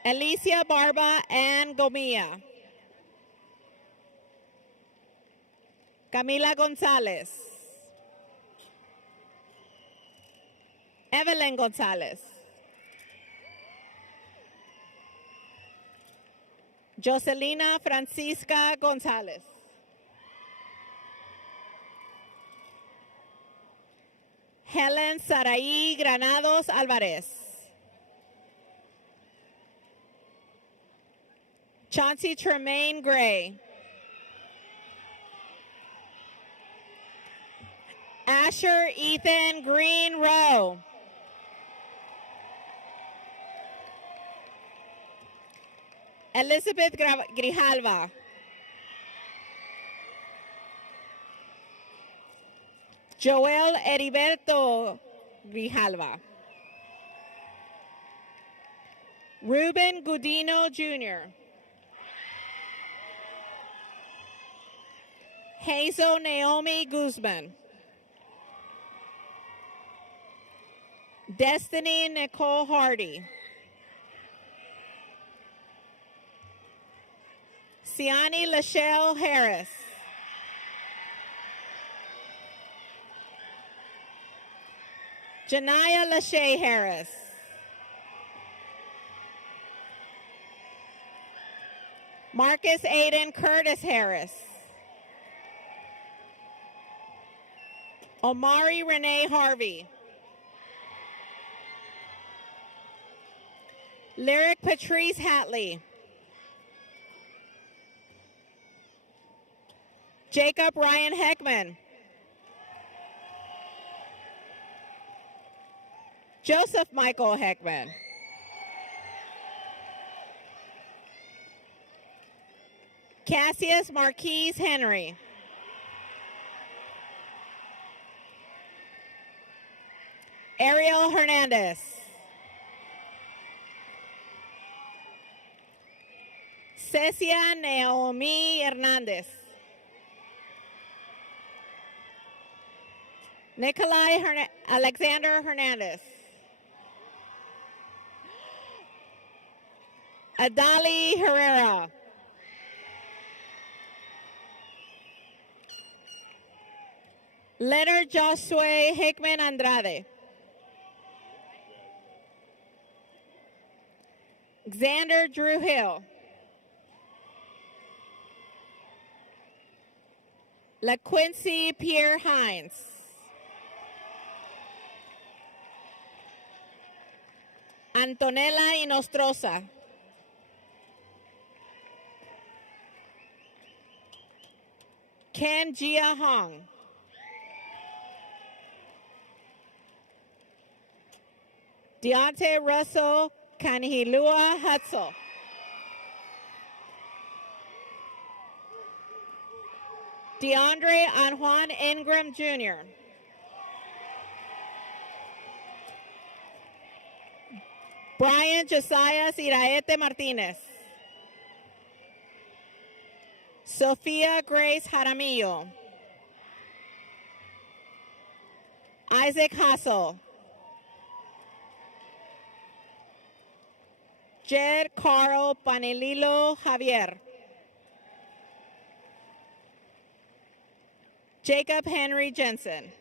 Alicia Barba Ann Gomia. Camila Gonzalez. Evelyn Gonzalez. Jocelina Francisca Gonzalez. Helen Saraí Granados Alvarez. Chauncey Tremaine Gray. Asher Ethan Green Rowe. Elizabeth Grijalva. Joel Heriberto Grijalva. Ruben Gudino Jr. Hazel Naomi Guzman. Destiny Nicole Hardy. Siani Lachelle Harris. Janaya Lachey Harris. Marcus Aiden Curtis Harris. Omari Renee Harvey. Lyric Patrice Hatley. Jacob Ryan Heckman. Joseph Michael Heckman. Cassius Marquise Henry. Ariel Hernandez. Cecia Naomi Hernandez. Nikolai Alexander Hernandez. Adali Herrera. Leonard Josue Hickman Andrade. Xander Drew Hill. LaQuincy Pierre Hines. Antonella Inostroza. Ken Jia Hong. Deontay Russell Kanihilua Hutzel. DeAndre Anjuan Ingram Jr. Brian Josiah Iraete Martinez. Sofia Grace Jaramillo. Isaac Hassel. Jed Carl Panililo Javier. Jacob Henry Jensen.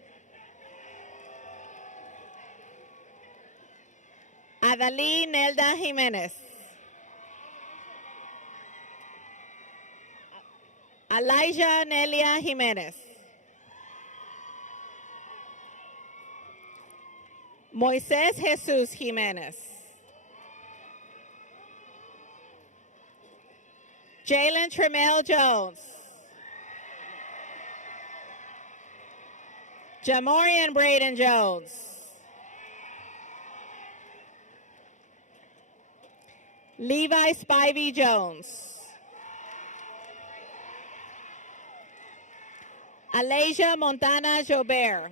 Adalí Nelda Jimenez. Elijah Nelia Jimenez. Moisés Jesús Jimenez. Jalen Tremel Jones. Jamorian Braden Jones. Levi Spivey Jones. Alasia Montana Jobert.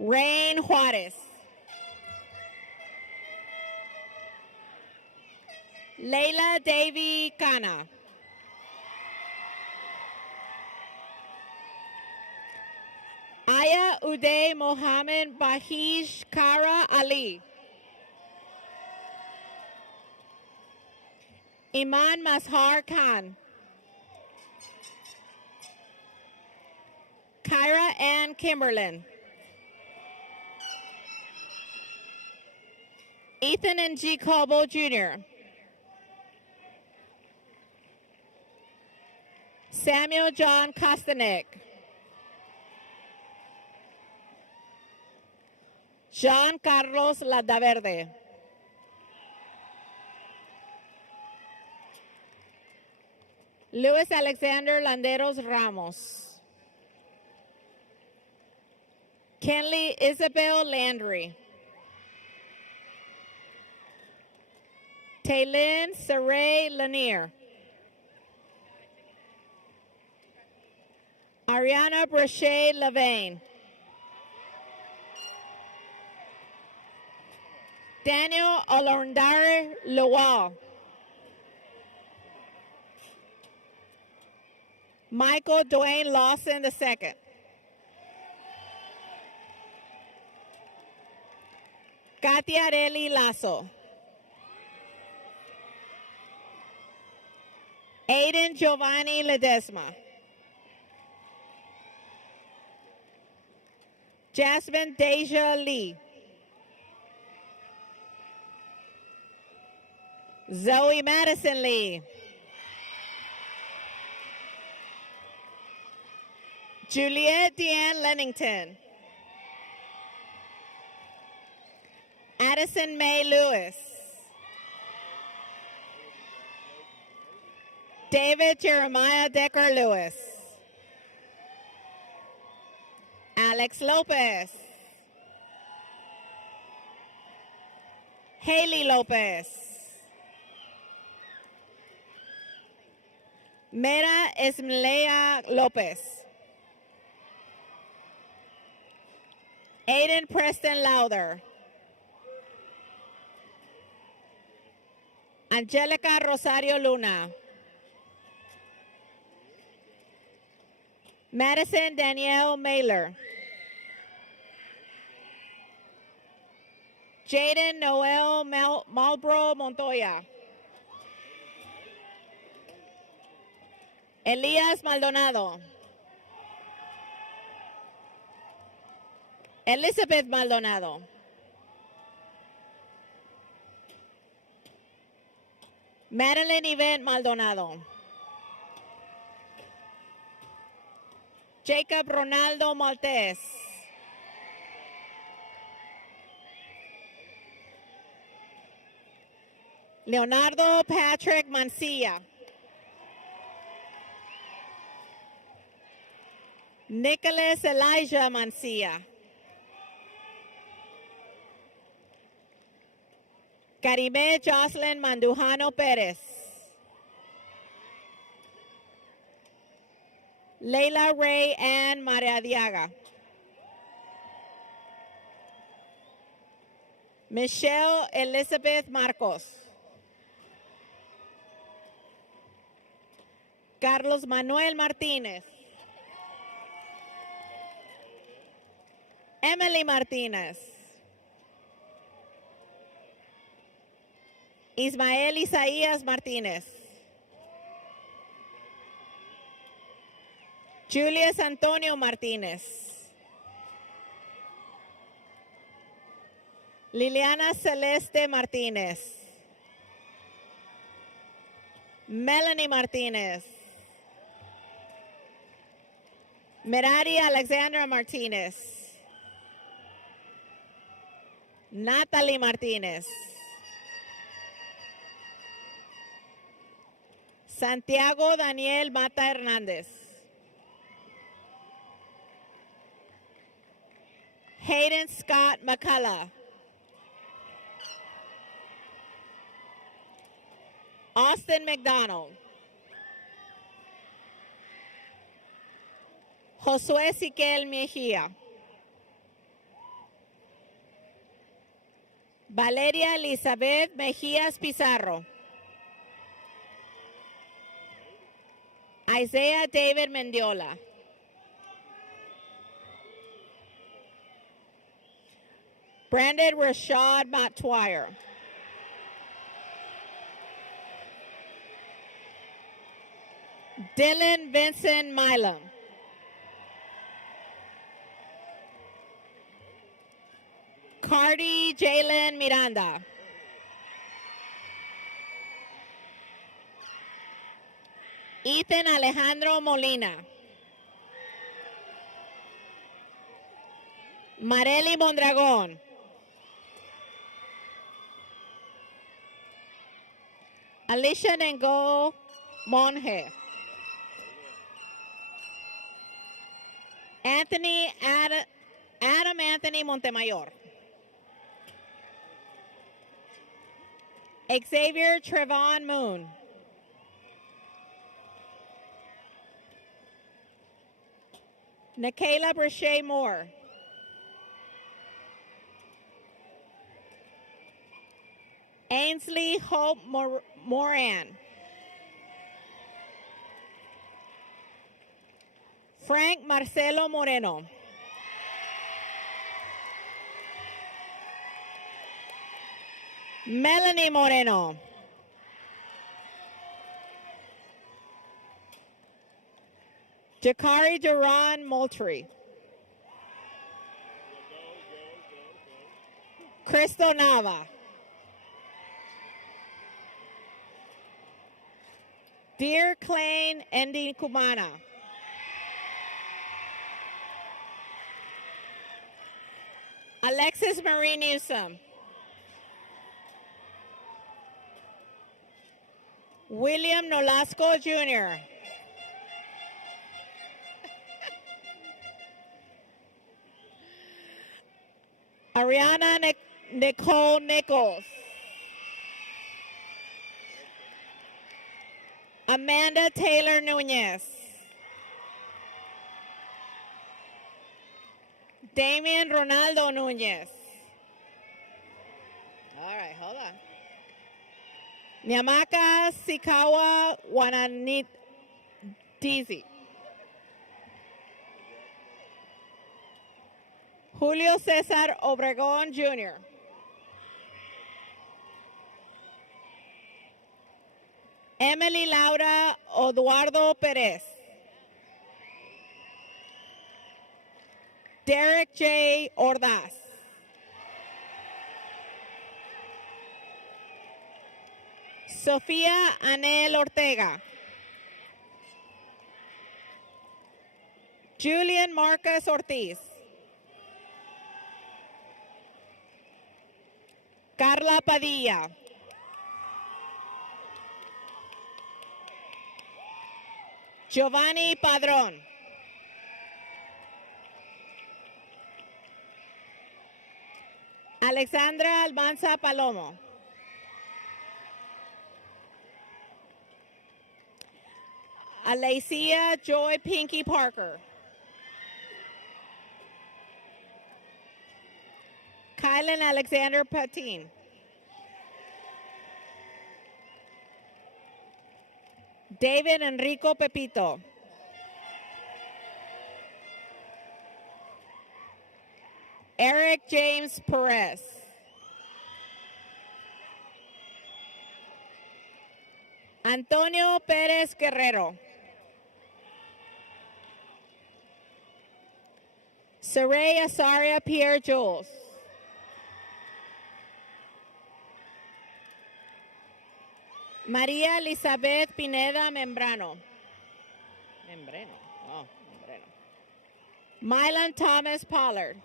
Rain Juarez. Leila Davy Kana. Aya Uday Mohammed Bahish Kara Ali. Iman Mazhar Khan. Kyra Ann Kimberlin. Ethan and G. Cobo Jr. Samuel John Kostanek. Jean Carlos Ladaverde. Luis Alexander Landeros Ramos. Kenley Isabel Landry. Taylin Saray Lanier. Ariana Brachet Levain. Daniel Olorndare Lowell. Michael Dwayne Lawson II. Katia Areli Lasso. Aiden Giovanni Ledesma. Jasmine Deja Lee. Zoe Madison Lee. Juliette Deanne Lennington. Addison May Lewis. David Jeremiah Decker Lewis. Alex Lopez. Haley Lopez. Mera Esmlea Lopez. Aiden Preston Lowther. Angelica Rosario Luna. Madison Danielle Mailer. Jaden Noel Malbro Montoya. Elias Maldonado. Elizabeth Maldonado. Madeline Yvette Maldonado. Jacob Ronaldo Maltez. Leonardo Patrick Mancilla. Nicholas Elijah Mancilla. Karime Jocelyn Mandujano Perez. Leila Ray Ann Mariadiaga. Michelle Elizabeth Marcos. Carlos Manuel Martínez. Emily Martínez. Ismael Isaías Martínez. Julius Antonio Martínez. Liliana Celeste Martínez. Melanie Martínez. Merari Alexandra Martínez. Natalie Martínez. Santiago Daniel Mata Hernández. Hayden Scott McCullough. Austin McDonald. Josué Siquel Mejía. Valeria Elizabeth Mejías Pizarro. Isaiah David Mendiola. Brandon Rashad Matwire. Dylan Vincent Milam. Cardi Jalen Miranda. Ethan Alejandro Molina. Marely Mondragón. Alicia Nengo Monje. Adam Anthony Montemayor. Xavier Trevon Moon. Nikayla Brachet Moore. Ainsley Hope Moran. Frank Marcelo Moreno. Melanie Moreno. Jakari Duran Moultrie. Cristo Nava. Dear Klein Endi Kumana. Alexis Marie Newsom. William Nolasco Jr. Ariana Nicole Nichols. Amanda Taylor Nunez. Damian Ronaldo Nunez. All right, hold on. Nyamaka Sikawa Wananitizi. Julio Cesar Obregón Jr. Emily Laura Eduardo Perez. Derek J. Ordaz. Sofía Anel Ortega. Julian Marcus Ortiz. Carla Padilla. Giovanni Padrón. Alexandra Almanza Palomo. Alicia Joy Pinky Parker. Kylan Alexander Patin. David Enrico Pepito. Eric James Perez. Antonio Pérez Guerrero. Saray Asaria Pierre Jules. María Elizabeth Pineda Membrano. Mylan Thomas Pollard.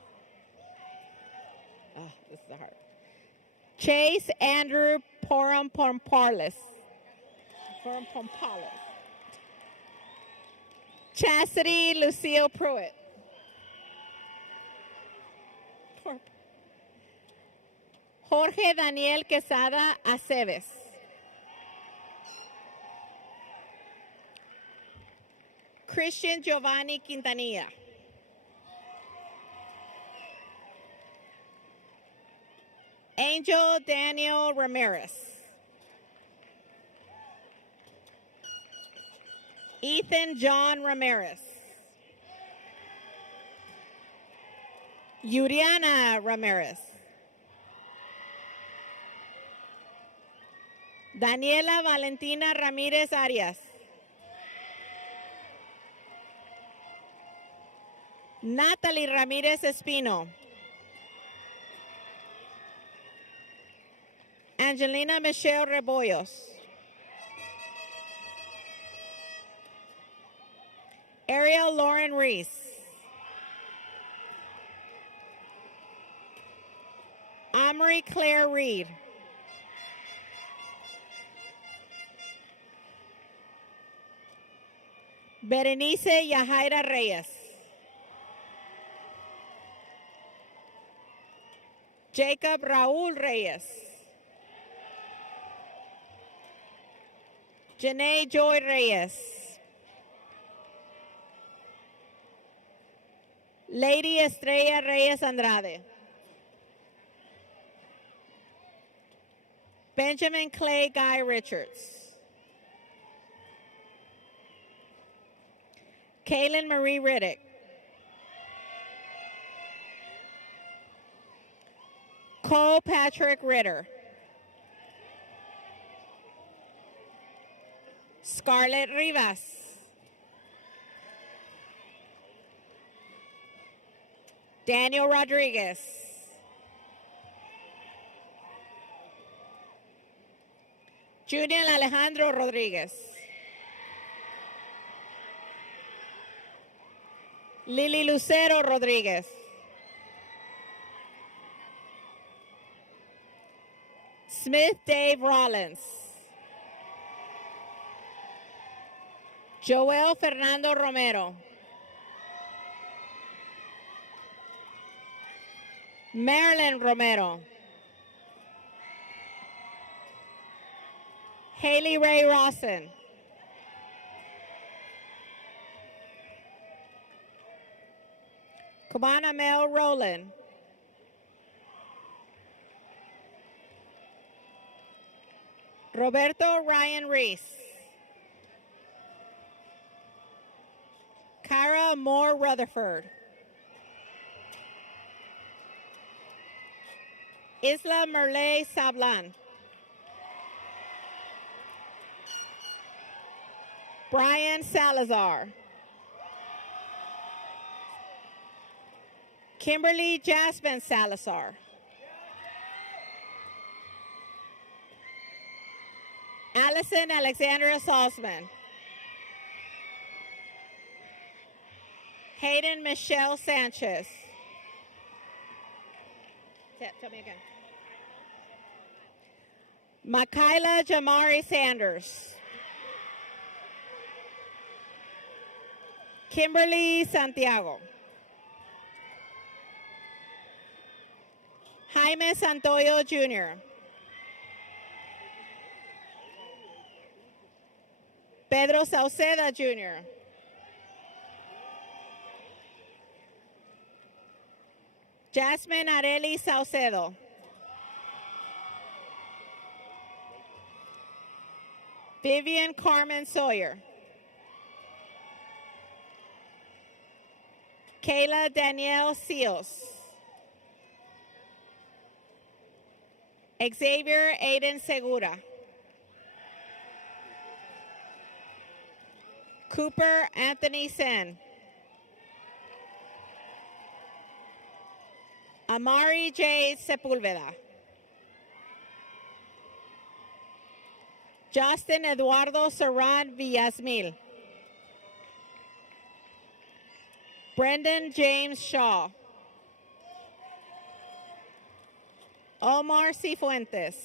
Oh, this is hard. Chase Andrew Porumparlis. Chastity Lucille Pruitt. Jorge Daniel Quesada Aceves. Christian Giovanni Quintanilla. Angel Daniel Ramirez. Ethan John Ramirez. Yuriana Ramirez. Daniela Valentina Ramirez Arias. Natalie Ramirez Espino. Angelina Michelle Rebollos. Ariel Lauren Reese. Amory Claire Reed. Berenice Yajaira Reyes. Jacob Raul Reyes. Janae Joy Reyes. Lady Estrella Reyes Andrade. Benjamin Clay Guy Richards. Kaylin Marie Riddick. Cole Patrick Ritter. Scarlett Rivas. Daniel Rodriguez. Junior Alejandro Rodriguez. Lily Lucero Rodriguez. Smith Dave Rollins. Joel Fernando Romero. Marilyn Romero. Haley Ray Rawson. Kumana Mel Rowland. Roberto Ryan Reese. Kyra Moore Rutherford. Isla Merle Sablan. Brian Salazar. Kimberly Jasmine Salazar. Allison Alexandria Salzman. Hayden Michelle Sanchez. Tell me again. Makayla Jamari Sanders. Kimberly Santiago. Jaime Santoyo Jr. Pedro Sauceda Jr. Jasmine Areli Saucedo. Vivian Carmen Sawyer. Kayla Danielle Seals. Xavier Aiden Segura. Cooper Anthony Sen. Amari J. Sepulveda. Justin Eduardo Serran Villasmil. Brendan James Shaw. Omar Cifuentes.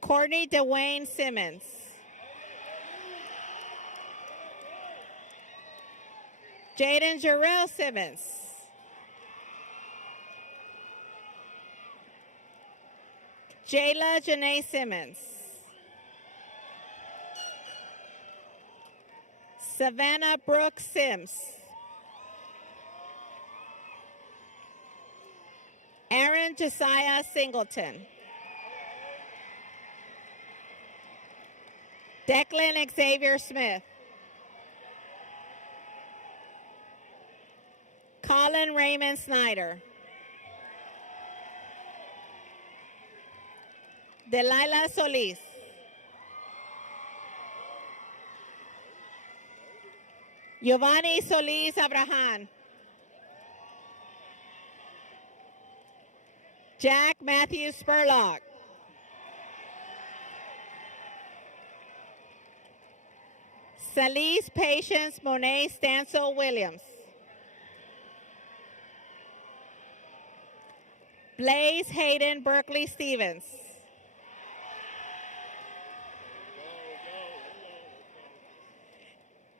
Courtney DeWayne Simmons. Jaden Jarrell Simmons. Jayla Janae Simmons. Savannah Brooke Sims. Aaron Josiah Singleton. Declan Xavier Smith. Colin Raymond Snyder. Delilah Solis. Giovanni Solis Abraham. Jack Matthew Spurlock. Salise Patience Monet Stansel Williams. Blaze Hayden Berkeley Stevens.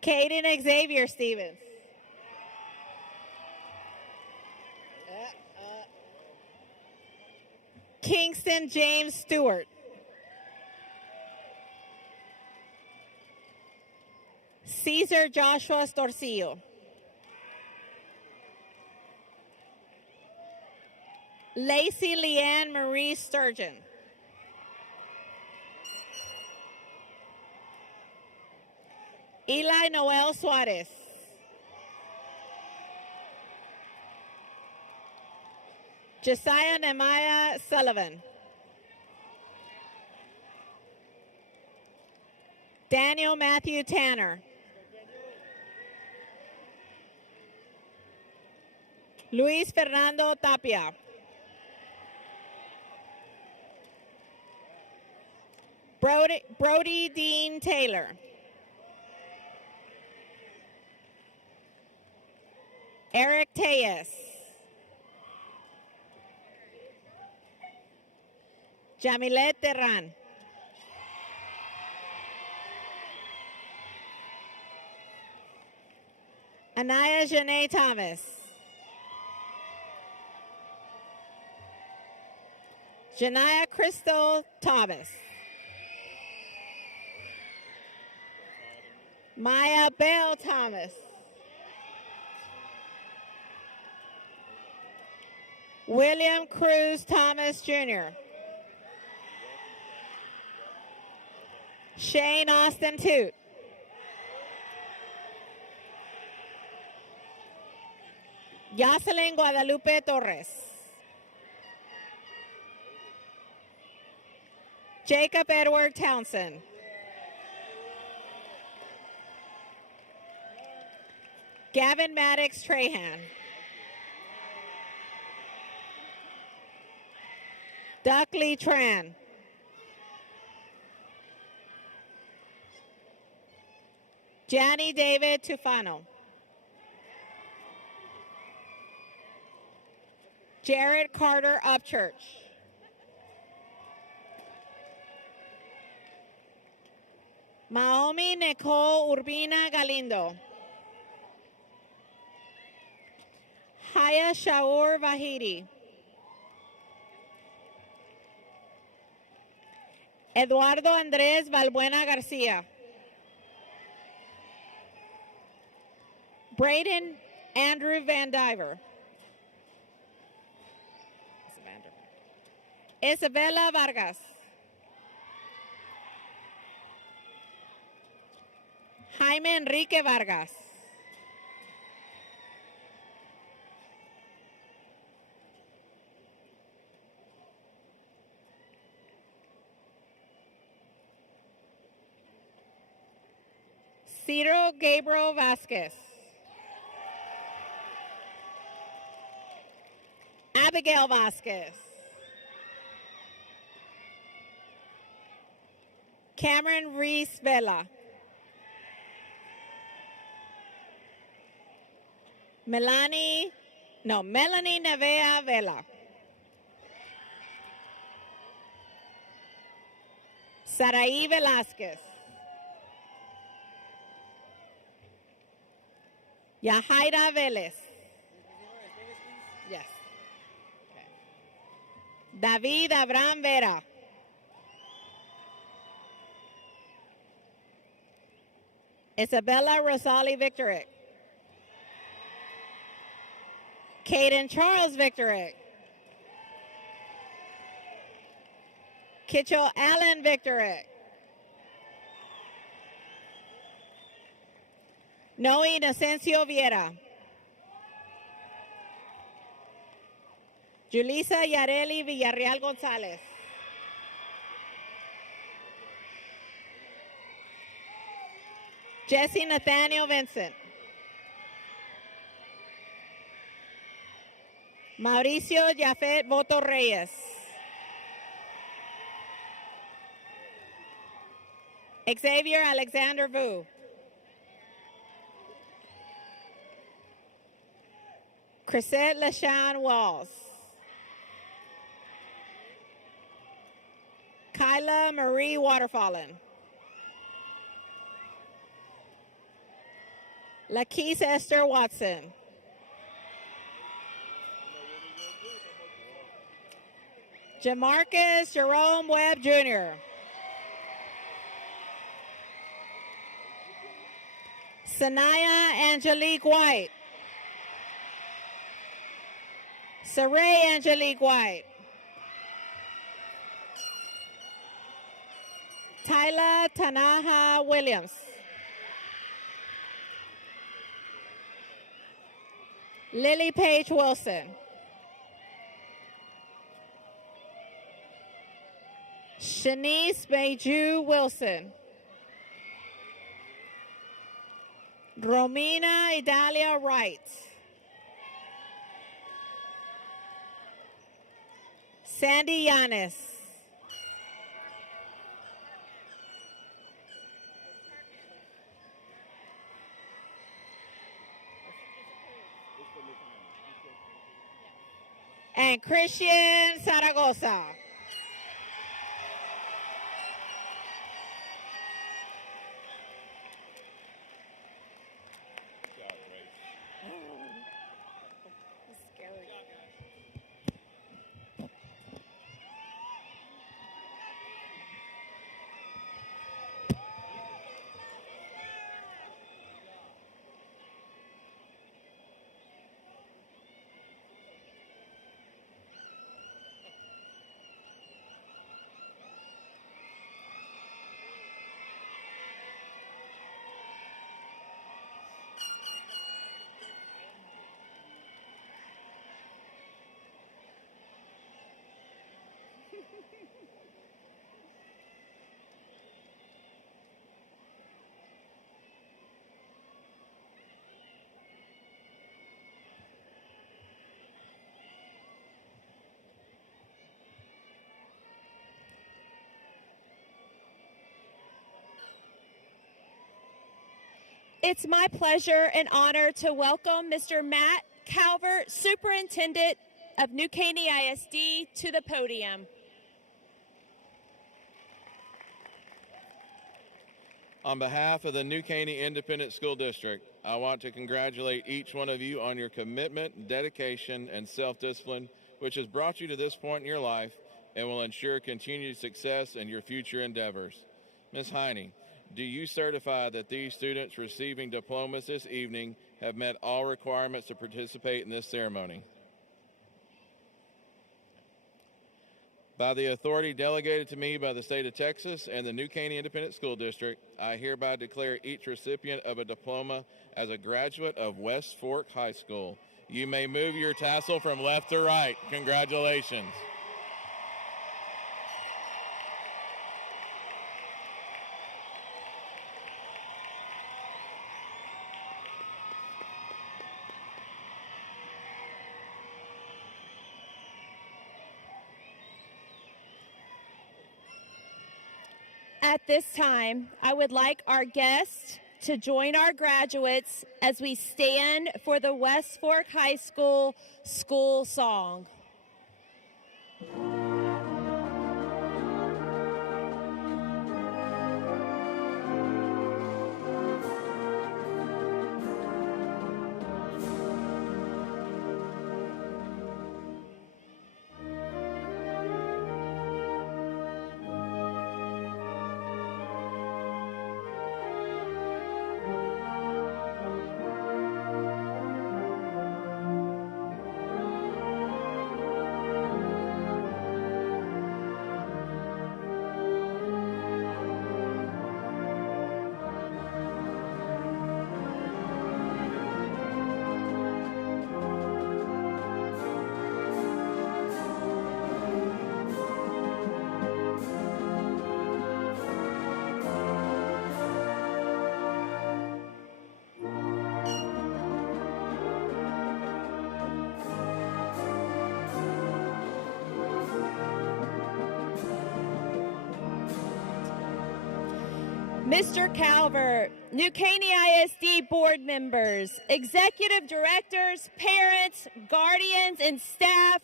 Caden Xavier Stevens. Kingston James Stewart. Caesar Joshua Storcillo. Lacey Leanne Marie Sturgeon. Eli Noel Suarez. Josiah Nehemiah Sullivan. Daniel Matthew Tanner. Luis Fernando Tapia. Brody Dean Taylor. Eric Teyes. Jamilet Terran. Anaya Janae Thomas. Janaya Crystal Thomas. Maya Bell Thomas. William Cruz Thomas Jr. Shane Austin Toot. Jocelyn Guadalupe Torres. Jacob Edward Townsend. Gavin Maddox Trahan. Duckley Tran. Janny David Tufano. Jared Carter Upchurch. Maomi Nicole Urbina Galindo. Haya Shaur Vahidi. Eduardo Andrés Valbuena Garcia. Braden Andrew Van Diver. Isabella Vargas. Jaime Enrique Vargas. Ciro Gabriel Vasquez. Abigail Vasquez. Cameron Reese Vela. Melanie Nevea Vela. Saraí Velázquez. Yahaira Vélez. Yes. Okay. David Abraham Vera. Isabella Rosali Victoric. Caden Charles Victoric. Kitchell Allen Victoric. Noe Inocencio Viera. Julisa Yareli Villarreal González. Jesse Nathaniel Vincent. Mauricio Jafet Boto Reyes. Xavier Alexander Vu. Chrisette LaShawn Walls. Kyla Marie Waterfallen. Lakeith Esther Watson. Jamarcus Jerome Webb Jr. Sanaya Angelique White. Saray Angelique White. Tyler Tanaha Williams. Lily Page Wilson. Shanice Beju Wilson. Romina Idalia Wright. Sandy Yanis. And Christian Zaragoza. It's my pleasure and honor to welcome Mr. Matt Calvert, Superintendent of New Caney ISD, to the podium. On behalf of the New Caney Independent School District, I want to congratulate each one of you on your commitment, dedication, and self-discipline, which has brought you to this point in your life and will ensure continued success in your future endeavors. Ms. Heine, do you certify that these students receiving diplomas this evening have met all requirements to participate in this ceremony? By the authority delegated to me by the state of Texas and the New Caney Independent School District, I hereby declare each recipient of a diploma as a graduate of West Fork High School. You may move your tassel from left to right. Congratulations. At this time, I would like our guests to join our graduates as we stand for the West Fork High School school song. Mr. Calvert, New Caney ISD board members, executive directors, parents, guardians, and staff,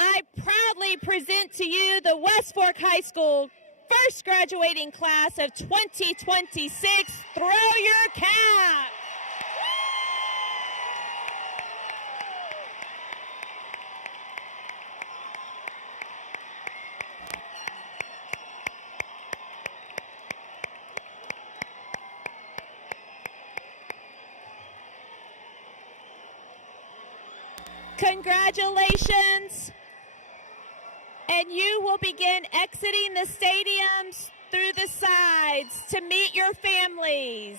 I proudly present to you the West Fork High School first graduating class of 2026. Throw your cap! Congratulations. And you will begin exiting the stadiums through the sides to meet your families.